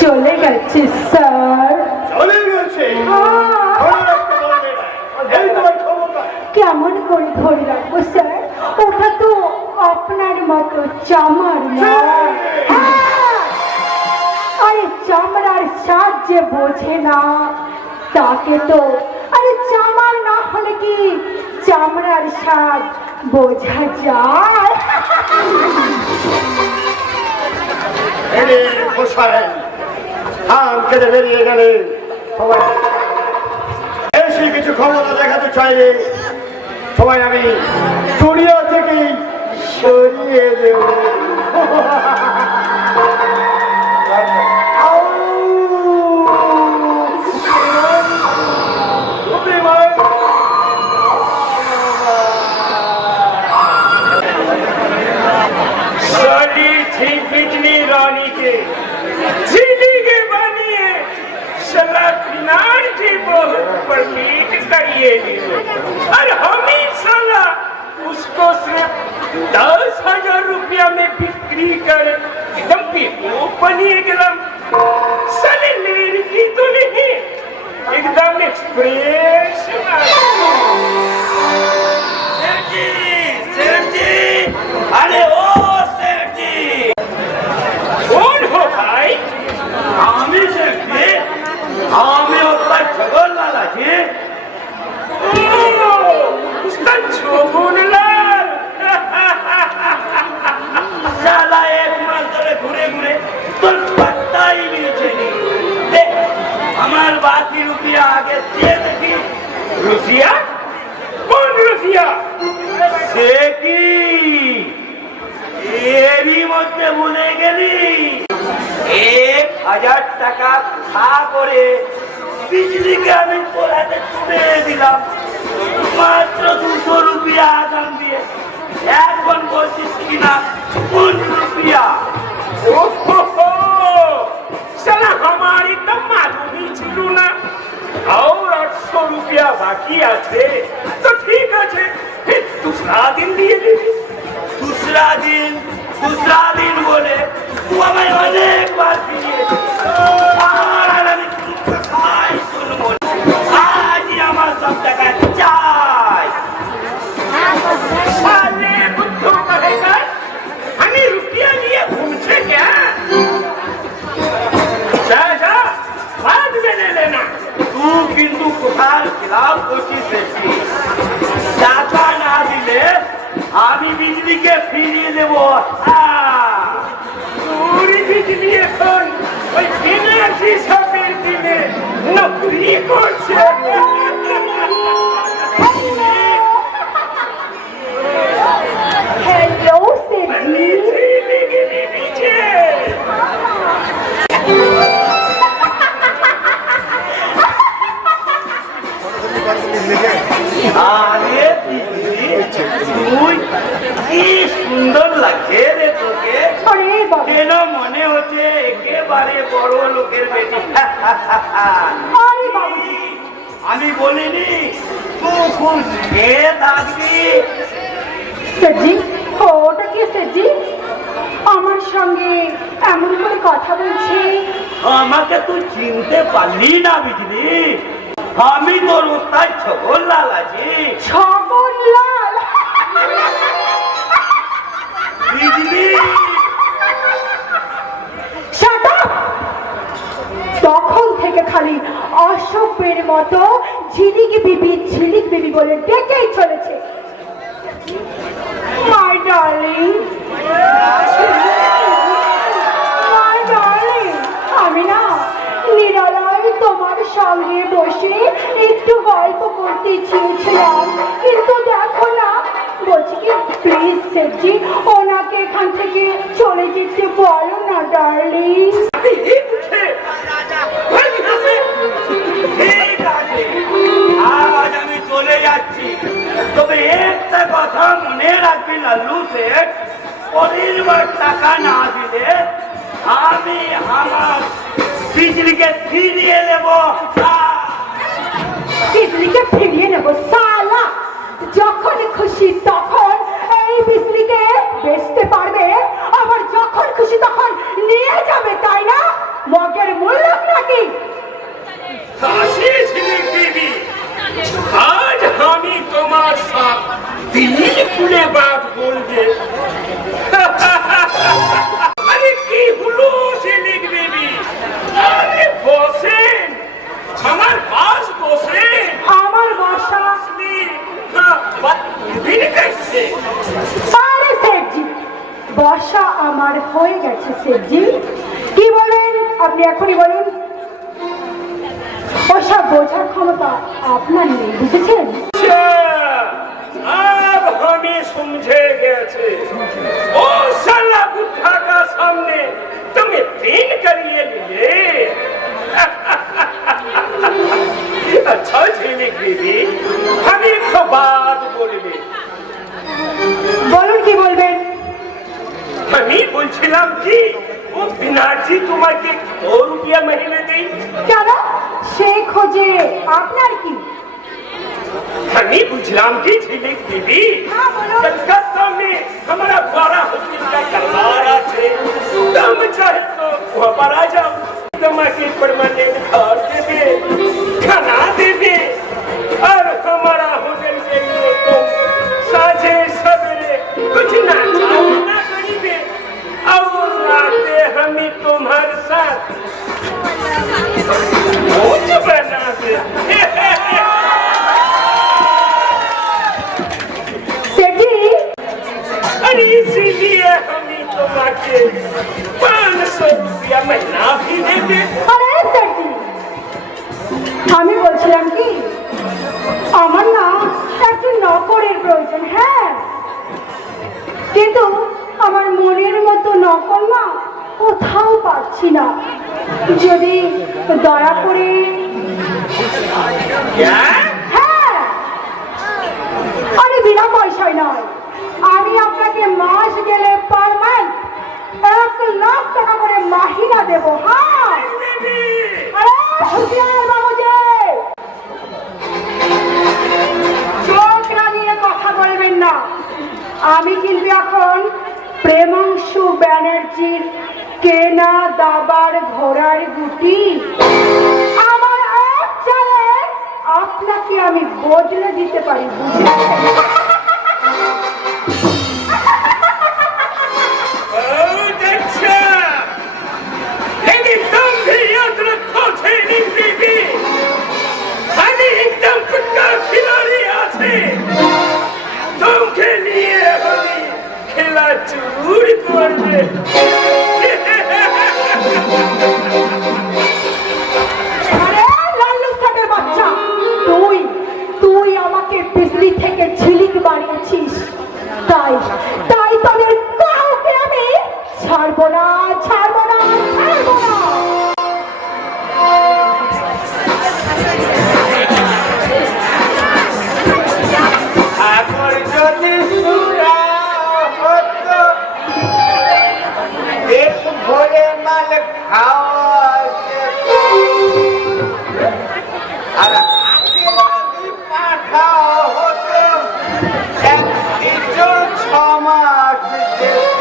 চলে গেছে স্যার। চলে গেছে। এই তোমার ক্ষমতা। কেমন করে ধরে রাখবো স্যার? ওটা তো আপনার মতো চামার নয়। হ্যাঁ, আরে চামড়ার স্বাদ যে বোঝে না তাকে তো, আরে চামার না হলে কি চামড়ার স্বাদ বোঝা যায়? এরে খোসায় ধান কেটে বেরিয়ে গেলে সবাই বেশি কিছু ক্ষমতা দেখাতে চাইলে সবাই আমি চুরিয়া থেকে সরিয়ে দেব। बिजली रानी के जीली के बनिए सला किनार की बहुत प्रतीक करिए और हम ही साला उसको सिर्फ 10,000 रुपया में बिक्री कर एकदम बेवकूफ बनिए गलम। साले लड़की तो नहीं, एकदम एक्सप्रेस। सेठ जी, अरे ओ कौन हो भाई? आमी से आमी उसका छगन लाला जी। उसका छगन लाल साला एक मास धरे घुरे घुरे तो पत्ता ही नहीं चली। हमार बाकी रुपया आगे दे देगी। रुपया? कौन रुपया? देखी এরই মধ্যে ভুলে গেলি 1,000 টাকা খা করে বিজলিকে আমি পোড়াতে তুলে দিলাম মাত্র 200 রুপিয়া আদান দিয়ে। এখন বলছিস কিনা 1 রুপিয়া? ओहो साला हमारी तो मालूम ही ছিল না। और 800 रुपया बाकी আছে তো ঠিক আছে, दूसरा दिन দিয়ে দিবি। दूसरा दिन बोले तू हमें अनेक बार दिए आज ही हमार सब जगह चाय साले बुद्धू कहेगा हमें रुपया लिए घूमছে क्या? जा जा बाद में ले लेना। तू किंतु कुठार खिलाफ कोशिश देखी टाका ना दिले আমি বিজলিকে ফিরিয়ে দেব। চুরি বিজলি এখন ওই বিনা হিসাবের দিনে নকরি করছে। हेलो আরে তুই কি সুন্দর লাগছে রে তোকে। अरे দেখে না মনে হচ্ছে একেবারে বড় লোকের বেটি। আরে বাবুজি, আমি বলিনি তুই খুব খেয়ে থাকবি। সেজি, ওটা কি সেজি? আমার সঙ্গে এমন করে কথা বলছে। আমাকে তুই চিনতে পারলি না বুঝলি? আমি তোর উস্তাদ ছগনলাল আছি। ছগনলাল? বুঝলি? Shut up! তখন থেকে খালি অসভ্যের মতো ঝিলিক বিবি বলে ডেকেই চলেছে। মাই ডার্লিং, মাই ডার্লিং, আমি না নিরালায় তোমার সঙ্গে বসে একটু গল্প করতে চেয়েছিলাম, কিন্তু দেখো না, বলছি কি প্লিজ সেজি ওনাকে এখান থেকে চলে যেতে বলো না ডার্লিং। ঠিক আছে, আজ আমি চলে যাচ্ছি, তবে একটা কথা মনে রাখবি লাল্লু শেখ, পরিবার টাকা না দিলে আমি আমার বিজলিকে ফিরিয়ে নেব। বিজলিকে ফিরিয়ে নেবো সালা? যখন খুশি তখন এই বিজলিকে বেচতে পারবে, আবার যখন খুশি তখন নিয়ে যাবে, তাই না? মগের মূল্য নাকি? কাশি ঝিলিক বিবি, আজ আমি তোমার সাথ দিল খুলে বাত বলবে। আরে কি হলো ঝিলিক বিবি? আরে বসেন, আমার পাশ বসেন। আমার বাসা? আরে সেটজি, বর্ষা আমার হয়ে গেছে সেটজি। কি বলেন আপনি, এখনই বলুন। ওসব বোঝার ক্ষমতা আপনার নেই, বুঝেছেন? अब हमें समझे गए थे ओ साला बुद्धा का सामने तुम्हें तीन करिए लिए। अच्छा झिलिक बीबी, हम एक तो बात बोलबे। বলুন, কি বলবেন? আমি বলছিলাম কি ও বিনাজি তোমাকে 2 रुपया महीने देई। কেন? সেই খোঁজে আপনার কি? আমি বুঝলাম কি ঝিলিক বিবি, हाँ, बोलो। कलकत्ता में हमारा 12 होटल का कारोबार আছে, तुम चाहे तो वहाँ पर आ जाओ, तुम्हारे परमानेंट घर देवे, खाना देवे, और हमारा होटल के लिए तुम साझे सवेरे कुछ नाचा गाना करिए, और राते हमें तुम्हारे साथ भोज बनावे। সেটজি, अरे इसीलिए हमें तुम्हारे 500 रुपया महीना भी देते। আরে সেটজি, আমি বলছিলাম কি, আমার না একটা নকরের প্রয়োজন। হ্যাঁ, কিন্তু আমার মনের মতো নকল না কোথাও পাচ্ছি না। যদি দয়া করে। क्या? হ্যাঁ, আরে বিনা পয়সায় নয়, আমি আপনাকে মাস গেলে পার মান্থ 1 লাখ টাকা করে মাহিনা দেবো। হ্যাঁ, আরে হুঁশিয়ার বাবুজি, চোখ রাঙিয়ে কথা বলবেন না। আমি কিন্তু এখন প্রেমাংশু ব্যানার্জির কেনা দাবার ঘোড়ার গুটি। আমার এক চালে আপনাকে আমি বদলে দিতে পারি, বুঝেছেন? बहुत अच्छा, लेकिन तुम भी याद रखो झिलिक बीबी, हमें एकदम कुत्ता खिलाड़ी आते, तुमके लिए हमें खिला जरूर करबे। আরে লাল্লু সাটের বাচ্চা, তুই আমাকে বিজলি থেকে ঝিলিক বানিয়েছিস, তাই তোদের কাউকে আমি ছাড়বো না, ছাড়বো না, ছাড়বো না। এখন যদি সুরা হতো, ভোলে মাল খাওয়া যেত। আর আগে যদি পাঠাও হতো 6 মাস যেত।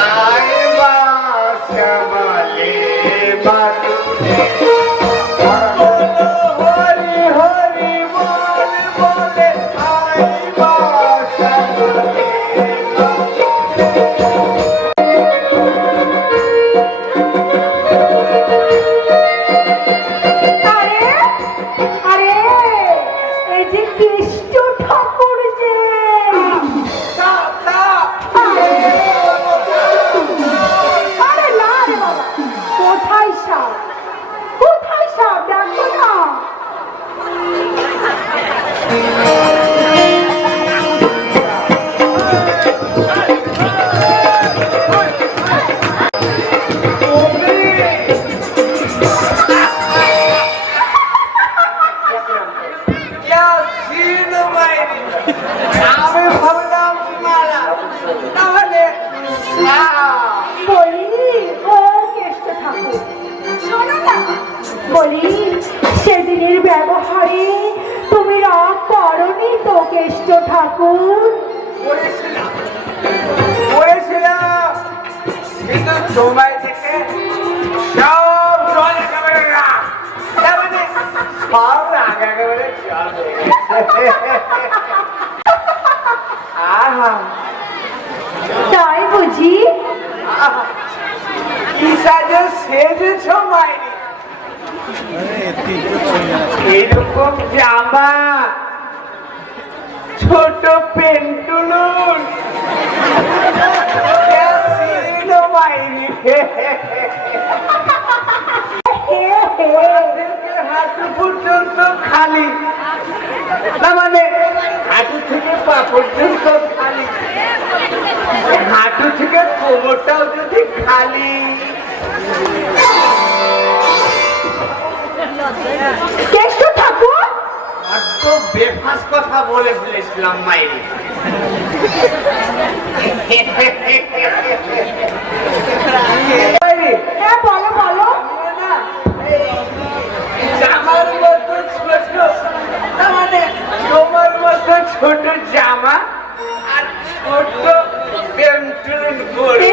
আয় মা শ্যামালে মাতুলে হরি হরি বল বলে আয় মা শ্যামালে আরে আরে এই যে কেষ্ট ঠাকুর যে আরে না রে বাবা, কোথায় সাপ, কোথায় সাপ, দেখো না। আমি ভাবলাম মারা তাহলে বলি ও কেষ্ট ঠাকুর, শোনো না, বলি সেদিনের ব্যবহারে তুমি রাগ করনি তো কেষ্ট ঠাকুর? করেছিলাম কিন্তু তোমায় থেকে সব জল একেবারে রাগ তার মানে সব রাগ একেবারে জল হয়ে গেছে। আহা তাই বুঝি? আহা, কি সাজে সেজেছ মাইরি, এরকম জামা, ছোট পেন্টুলুন মাইরি, হাঁটু পর্যন্ত খালি, না মানে হাঁটু থেকে পা পর্যন্ত খালি, হাঁটু থেকে কোমরটাও যদি খালি। কেষ্ট ঠাকুর বড্ড বেফাস কথা বলে ফেলেছিলাম মাইরি। মাইরি, হ্যাঁ বলো বলো। জামার মতো ছোট, তার মানে তোমার মতো ছোট জামা আর ছোট পেন্টুলুন পরে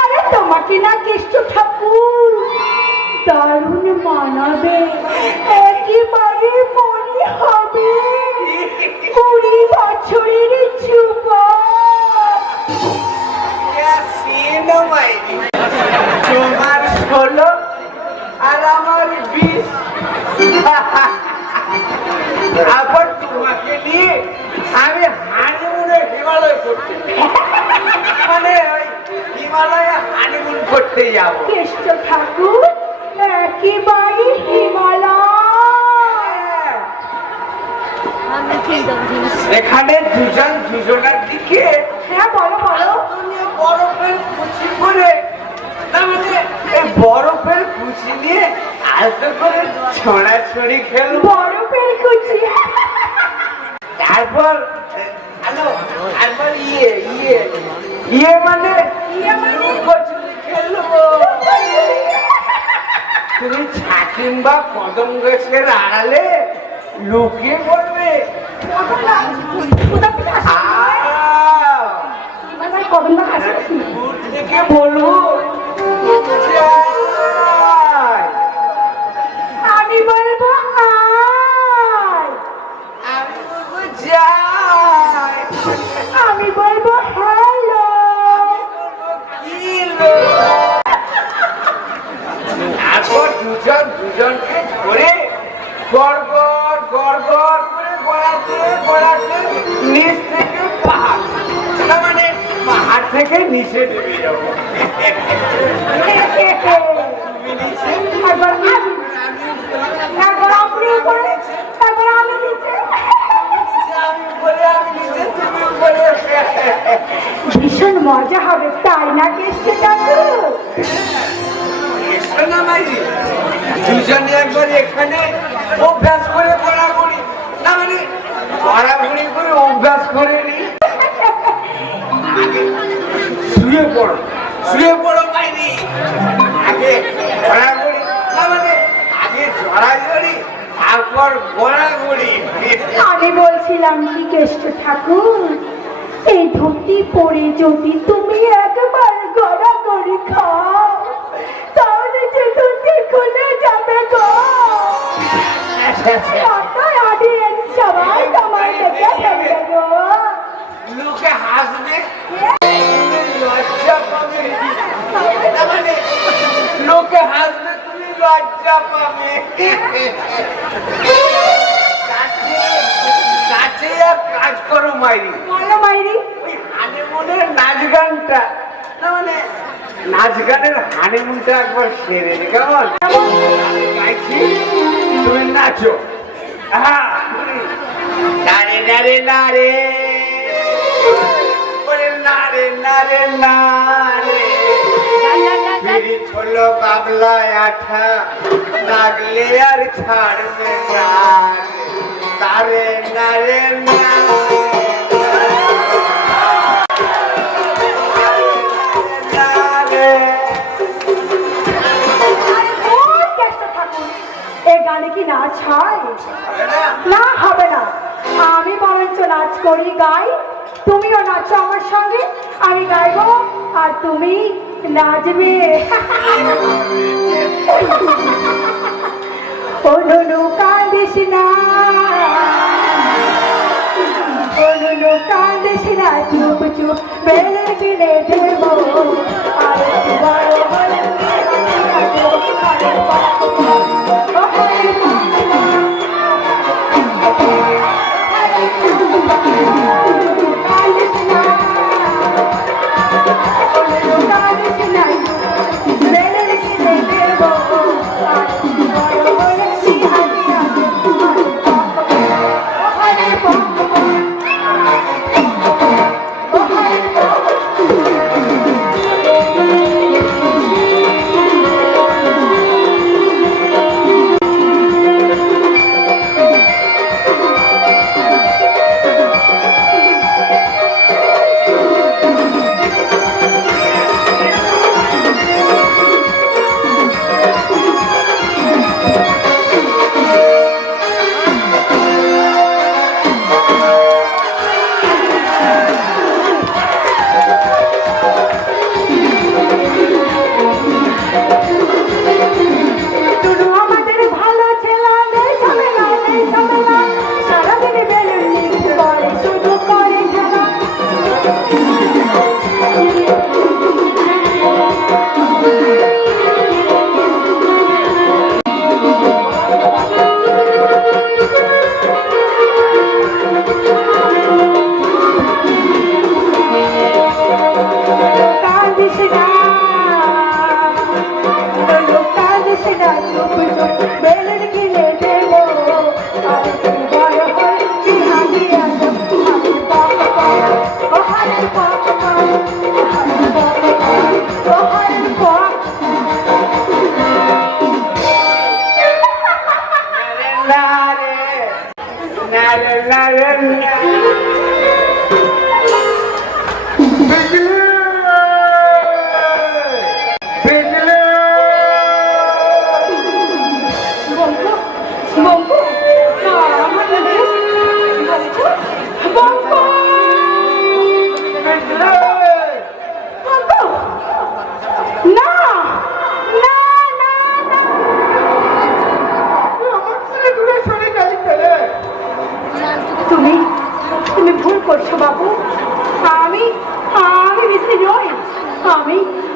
আরে তোমাকে না কেষ্ট ঠাকুর দারুণ মানাবে, একেবারে মনে হবে 20 বছরের যুবক। তোমার 16 আর আমার 20, আবার তোমাকে নিয়ে আমি হানিমুনে হিমালয় করতে, মানে ওই হিমালয়ে হানিমুন করতে যাবো। কেষ্ট ঠাকুর একেবারে হিমালয়। এখানে দুজন দুজনের দিকে হ্যাঁ বলো বলো। বরফের কুচি করে, তার মানে এই বরফের কুচি নিয়ে আলতো করে ছড়াছড়ি খেলবো। বরফের কুচি, তারপর তারপর ইয়ে মানে লুকোচুরি খেলবো। তুমি ছাকিম বা কদম গাছের আড়ালে লুকিয়ে পড়বে। কদম গাছ আছে নাকি? দূর থেকে বলবো যাই। আমি বলবো আয়, আমি বলবো যাই, আমি বলবো হ্যালো। তারপর দুজন দুজনকে ধরে গড়গড় গড়গড় করে গড়াতে নিচ থেকে পাহাড়, তার মানে পাহাড় থেকে নিচে নেমে যাবো। একবার আমি, একবার আপনি উপরে, একবার আমি নিচে। আমি উপরে, আমি নিচে, তুমি উপরে। ভীষণ মজা হবে তাই না কেষ্ট ঠাকুর? শোনা মাইরি, দুজনে একবার এখানে অভ্যাস করে গড়াগড়ি, না মানে গড়াগড়ি করে অভ্যাস করে নি। শুয়ে পড়ো মাইরি আগে ঘোরাঘুরি না মানে আগে জড়াজড়ি তারপর ঘোরাঘুরি আমি বলছিলাম কি কেষ্ট ঠাকুর, এই ধুতি পরে যদি তুমি একবার গড়াগড়ি খাও তাহলে যে ধুতি খুলে যাবে গো। অডিয়েন্স সবাই তোমার দেখে ফেলবে গো। লোকে হাসবে লজ্জা পাবে না মানে লোকে হাসবে তুমি লজ্জা পাবে কাছে এক কাজ করো মাইরি বলো মাইরি। ওই হানিমুনের নাচ গানটা না মানে নাচ গানের হানিমুনটা একবার সেরে নে কেমন আমি গাইছি তুমি নাচো হ্যাঁ নারে নারে নারে ওরে নারে নারে নারে বিড়ি ছোলো বাবলায় আঠা নাগলে আর ছাড়বে না নারে নারে নারে এই গানে কি নাচ হয়? না, হবে না। আমি বরঞ্চ নাচ করি, গাই, তুমিও নাচো আমার সঙ্গে। আমি গাইবো আর তুমি নাচবে। অনুনু কাঁদিস না, অনুনু কাঁদিস না, চুপ চুপ বেলে কিনে দেব। আর বড় বড়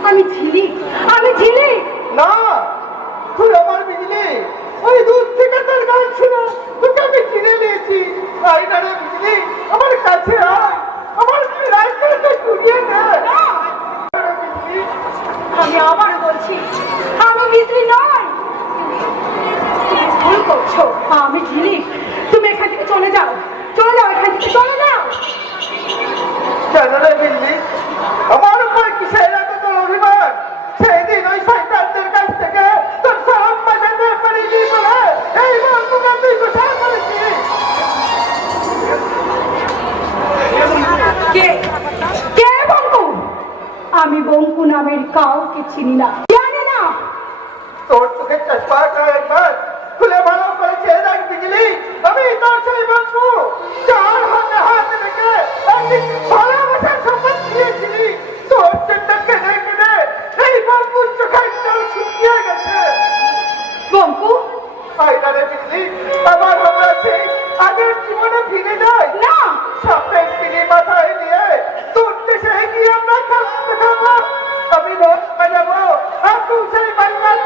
আমি ঝিলিক, আমি ঝিলিক। না, তুই আমার বিজলি। ওই দূর থেকে তোর গান ছিল, তোকে আমি চিনে নিয়েছি। আইনারে বিজলি, আমার কাছে আয়, আমার রাস্তাটা ঘুরিয়ে নে। আমি আবার বলছি, আমি বিজলি নয়। তুমি ভুল করছো, আমি ঝিলিক। তুমি এখান থেকে চলে যাও, চলে যাও, এখান থেকে চলে যাও। কেন রে বিজলি, আমার উপর কিসের এত তোর অভিমান? সেই দিন ওই শয়তানদের কাছ থেকে তোর সালাম বাজাতে পারিনি বলে এই বন্ধুকে তুই কোথায় করেছিস? কে কে বলবো? আমি তোমাকে চিনি না, জানি না। তোর চোখের চশমাটা একবার খুলে ভালো করে চেয়ে দেখ বিজলি, আমি তোর সেই বন্ধু যার হাতে হাত রেখে একদিন ভালোবাসার শপথ দিয়েছিলি। তোর জন্য কেঁদে কেঁদে এই বন্ধুর চোখের জল শুকিয়ে গেছে। বঙ্কু, আইনারে বিজলি, আবার আমরা সেই আগের জীবনে ফিরে যাই না। সাপের পিড়ি মাথায় নিয়ে তোর দেশে গিয়ে আমরা কাঁদতে খাবো। আমি রোজ বাজাবো আর তুই সেই বাংলার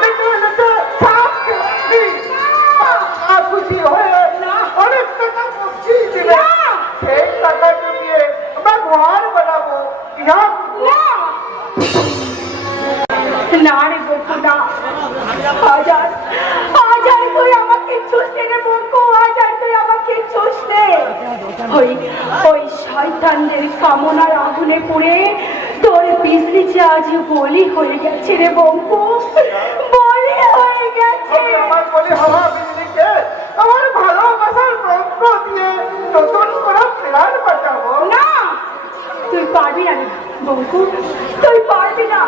লেটে লেটে সাপ খেলাবি। আর খুশি হয়ে অনেক টাকা বসিয়ে দিবে। সেই টাকা দিয়ে আমরা ঘর বানাবো। ইহা না রে বঙ্কু, না। হাজার হাজার তুই আমাকে চুষতে রে বঙ্কু, হাজার তুই আমাকে চুষতে। ওই ওই শয়তানদের কামনার আগুনে পড়ে তোর বিজলি যে আজ বলি হয়ে গেছে রে বঙ্কু, বলি হয়ে গেছে। আমার বলে হওয়া বিজলিকে আমার ভালোবাসার রক্ত দিয়ে নতুন করে প্রাণ বাঁচাবো। না, তুই পারবি না রে বঙ্কু, তুই পারবি না।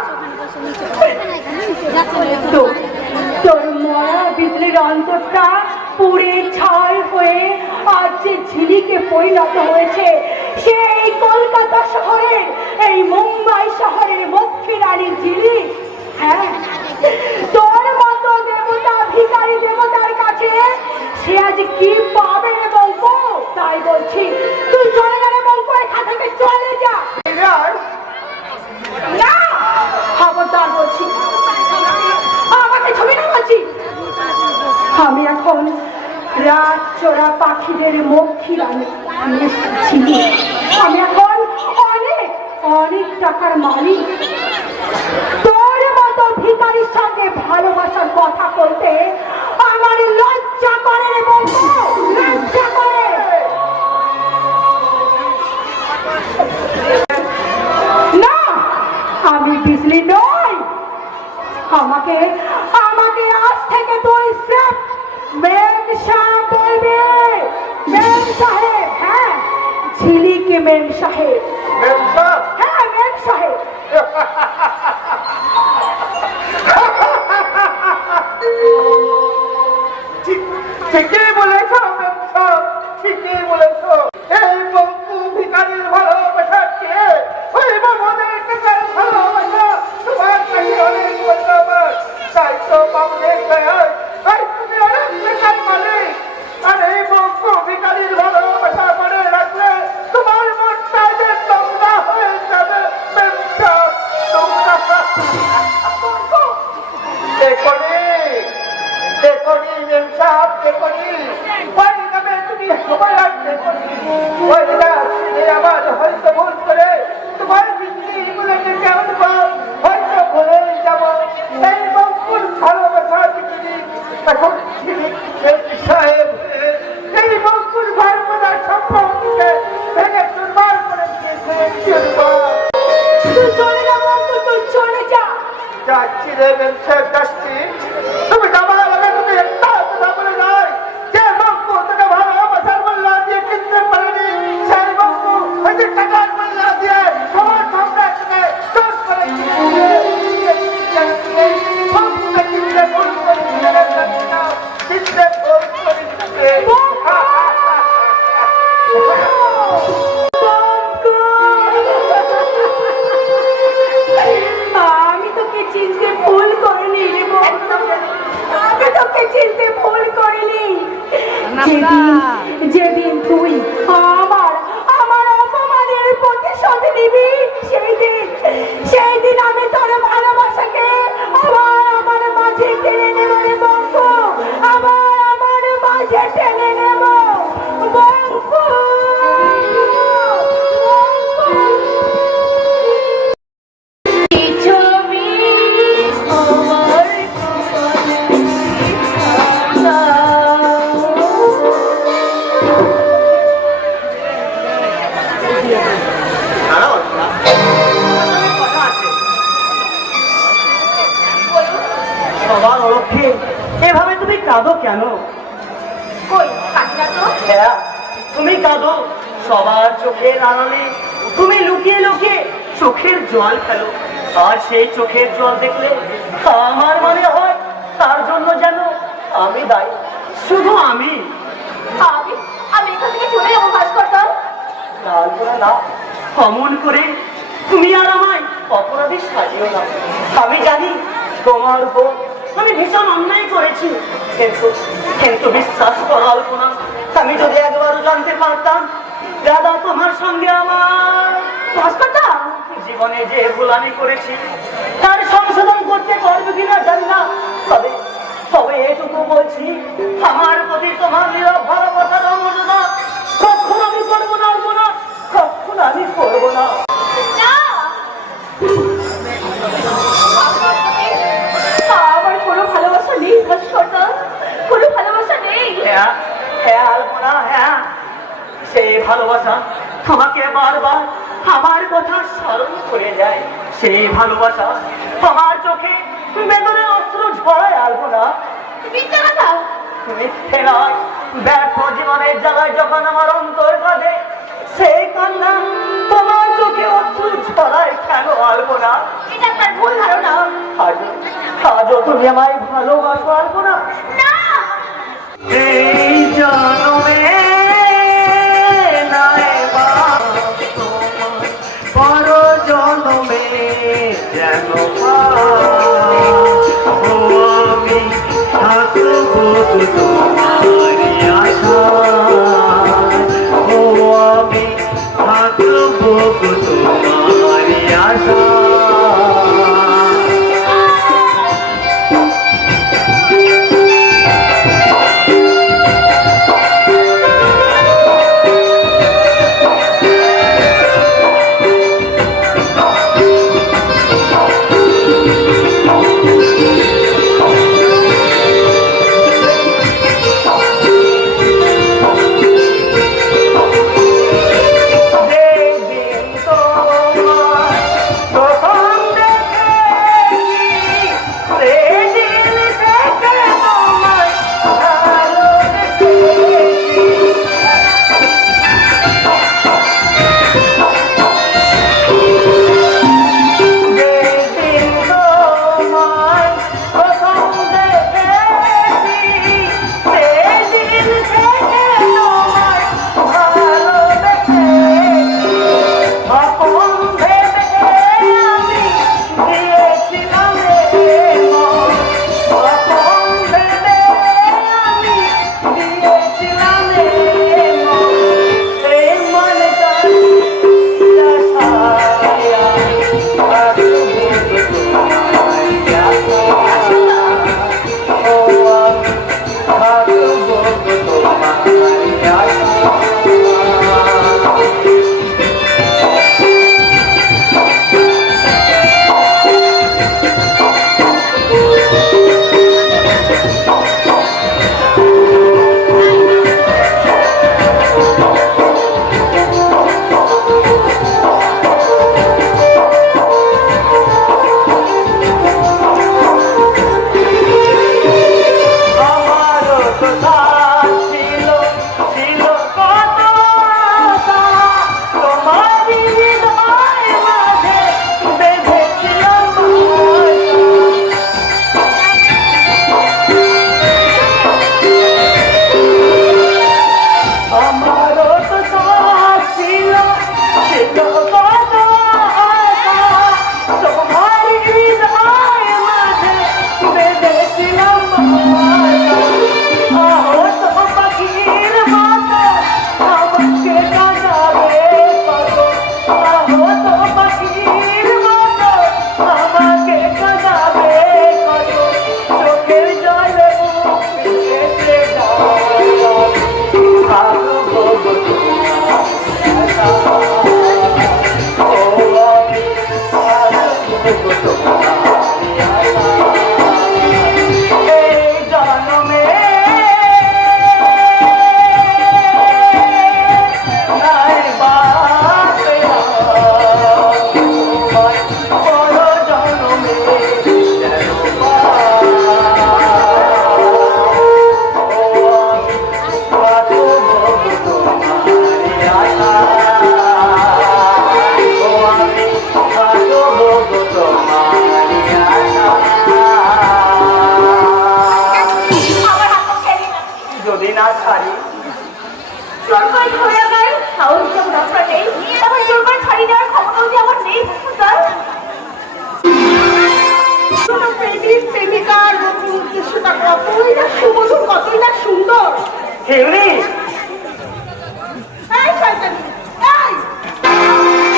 তোর মরা বিজলির অন্তরটা পুড়ে ছাই হয়ে আজ যে ঝিলিকে পরিণত হয়েছে, সে এই কলকাতা শহরের, এই মুম্বাই শহরের মক্ষী রানী ঝিলি। হ্যাঁ, তোর মতো দেবতা, ভিখারি দেবতার কাছে সে আজ কি পাবে রে বঙ্কু? তাই বলছি তুই চলে গেলে বঙ্কু, এখান থেকে চলে যা। না, খবরদার বলছি, আমাকে ছবি না বলছি। আমি এখন রাত চোরা পাখিদের মক্ষী রানী, আমি এসেছি। আমি এখন অনেক অনেক টাকার মালিক। তোর মতো ভিখারির সঙ্গে ভালোবাসার কথা বলতে আমার লজ্জা করে রে বলবো, লজ্জা করে। না, আমি বিজলি নই। আমাকে আমাকে আজ থেকে তুই স্রেফ মেম সাহেব বলবি। মেম সাহেব, হ্যাঁ, ঝিলিকে মেম সাহেব। হ্যাঁ, মেম সাহেব। ঠিকই বলেছ, ঠিকই বলেছ। এই বঙ্কু ভিখারির ভালোবাসা কে? ওই বাবনের টাকার ভালোবাসা তোমার কাছে অনেক মূল্যবান। তাই তো বাবনের দয়ায় তাই তুমি অনেক টাকার মালিক। আর এই বঙ্কু ভিখারির ভালোবাসা মনে রাখলে তোমার মনটা যে তোমরা হয়ে যাবে। দেখনি দেখনি মেমসাব, দেখনি ওই নামে তুমি সবাই দেখনি। ওই না আমার হয়তো ভুল করে তোমার বিক্রি গুলোকে কেমন পাও হয়তো ভুলেই যাব। এই বঙ্কুর ভালোবাসা বিক্রি এখন সাহেব এই বঙ্কুর ভালোবাসার সম্পর্ককে ভেঙে চুরমার করে দিয়েছে। তুই চলে যা বঙ্কু, তুই চলে যা। যাচ্ছি রে মেমসাব, যাচ্ছি। তুমি আমার আগে তুমি একটা কথা বলে যায় যে বঙ্কু তোকে ভালোবাসার মূল্য দিয়ে কিনতে পারেনি, সেই বঙ্কু ওই যে টাকার মূল্য দিয়ে সবার সামনে থেকে চোর করে বঙ্কুকে কিনতে ভুল করে কিনতে ভুল করে আমি তোকে চিনতে ভুল করিনি রে বঙ্কু, আমি তোকে চিনতে ভুল করিনি। যেদিন তুই আমার আমার অপমানের প্রতিশোধ নিবি, সেই দিন আমি তোর ভালোবাসাকে আবার আমার মাঝে টেনে নেব রে বঙ্কু, আবার আমার মাঝে টেনে নেব বঙ্কু। ছবি আমার কথা আছে। সবার অলক্ষে এভাবে তুমি কাঁদো কেন? কই কাটিনা তো? হ্যাঁ, তুমি কাঁদো সবার চোখের আড়ালে, তুমি লুকিয়ে লুকিয়ে চোখের জল ফেলো। আর সেই চোখের জল দেখলে আমার মনে হয় তার জন্য যেন আমি দায়ী, শুধু আমি। আমি আমি এখান থেকে চলে যাবো ভাস্কর। তারপরে না, অমন করে তুমি আর আমায় অপরাধী সাজিও না। আমি জানি তোমার উপর আমি ভীষণ অন্যায় করেছি, কিন্তু কিন্তু বিশ্বাস করো আলপনা, আমি যদি একবারও জানতে পারতাম দাদা তোমার সঙ্গে আমার ভাস্করদা, জীবনে যে ভুল আমি করেছি তার সংশোধন করতে পারবে কিনা জানি না, তবে তবে এটুকু বলছি, আমার প্রতি তোমার নীরব ভালোবাসার অমর্যাদা কখনো আমি করবো না, আলপনা, কখনো আমি করবো না। না, আমার কোনো ভালোবাসা নেই ভাস্করদা, কোনো ভালোবাসা নেই। হ্যাঁ হ্যাঁ আলপনা, হ্যাঁ সেই ভালোবাসা তোমাকে বারবার আমার কথা স্মরণ করে যায়, সেই ভালোবাসা তোমার চোখে বেদনে অস্ত্র ঝরায় আলপনা। মিথ্যা কথা। মিথ্যে নয়, ব্যর্থ জীবনের জ্বালায় যখন আমার অন্তর কাঁদে, সেই কান্না তোমার চোখে অস্ত্র ঝরায় কেন আলপনা? এটা আপনার ভুল ধারণা। আজও তুমি আমায় ভালোবাসো আলপনা? না, এই জন্মে নয় বা পর জন্মে যেন আমি থাকবো তোমারি আশা, ও আমি থাকবো তোমারি আশা। যদি না ছাড়ি। তোর ভাই ধরে আমার সাহস যখন আপনার নেই, তখন তোর ভাই ছাড়িয়ে নেওয়ার ক্ষমতাও যে আমার নেই স্যার। প্রেমিক প্রেমিকার নতুন উদ্দেশ্যটা কতই না সুমধুর, কতই না সুন্দর। শিউলি, এই শয়তানি, এই!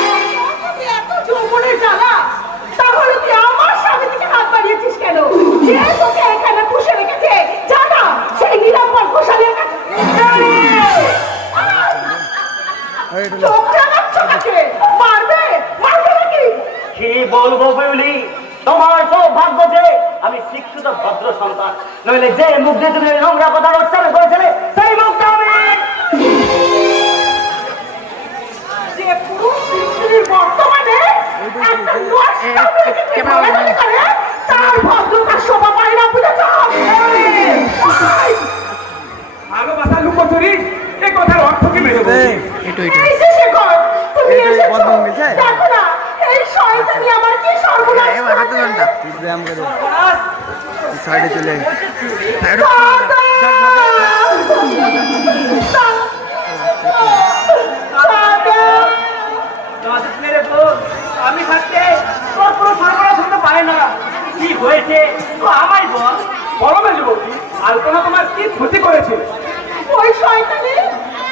তোর যদি এত যৌবনের জ্বালা, তাহলে তুই আমার স্বামী থেকে হাত বাড়িয়েছিস কেন? যে তোকে এখানে পুষে রেখেছে, যা না সেই নিরাপদ ঘোষালের কাছে। চোখ রাখাচ্ছ নাকি? মারবে? মারবে নাকি? কি বলবো শিউলি, তোমার সৌভাগ্য যে আমি শিক্ষিত ভদ্র সন্তান, নইলে যে মুখ দিয়ে তুমি নোংরা কথা উচ্চারণ করেছিলে সেই মুখটা আমি যে পুরুষ স্ত্রীর বর্তমানে একটা নষ্ট মেয়েকে করে, তার ভদ্রতা শোভা পায় না, বুঝেছ? ভালোবাসা লুকোচুরি, এই কথার অর্থ কি মেরে বলছি? এই যে শেখর, তুমি এসেছো। দেখো না, এই শয়তানি আমার কি সর্বনাশ করেছে। সাইডে চলে আমি থাকতে তোর কোনো সরবরাহ হতে পারে না। কি হয়েছে তো আমায় বল। বলো মেজে বলছি, আলপনা তোমার কি ক্ষতি করেছে? ওই শয়তানি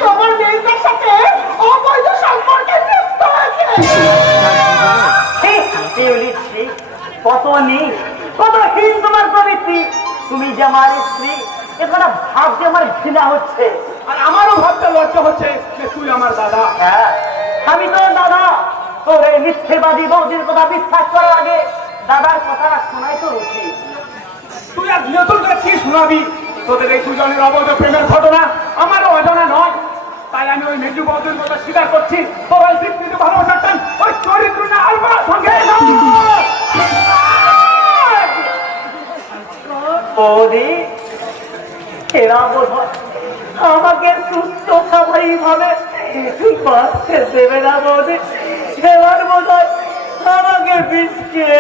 তোমার মেয়েটার সাথে অবৈধ সম্পর্কে লিপ্ত হয়েছে। কত নেই, কত হীন তোমার প্রবৃত্তি। তুমি যে আমার স্ত্রী, এখানে ভাবতে আমার ঘৃণা হচ্ছে। আর আমারও ভাবতে লজ্জা হচ্ছে যে তুই আমার দাদা। হ্যাঁ, আমি তোর দাদা। তোর এই মিথ্যেবাদী বৌদির কথা বিশ্বাস করার আগে দাদার কথাটা শোনাই তো উচিত। তুই আর নতুন করে কি শোনাবি? তোদের এই দুজনের অবৈধ প্রেমের ঘটনা আমারও অজানা নয়। তাই আমি ওই মেজু বৌদির কথা স্বীকার করছি। তোর ওই বিকৃত ভালোবাসার টান ওই চরিত্র না আলপনার সঙ্গে বৌদি, এরা বোধ আমাকে সুস্থ খাবারই ভাবে বাঁচতে দেবে না বৌদি। এবার বোধ আমাকে বিস্কে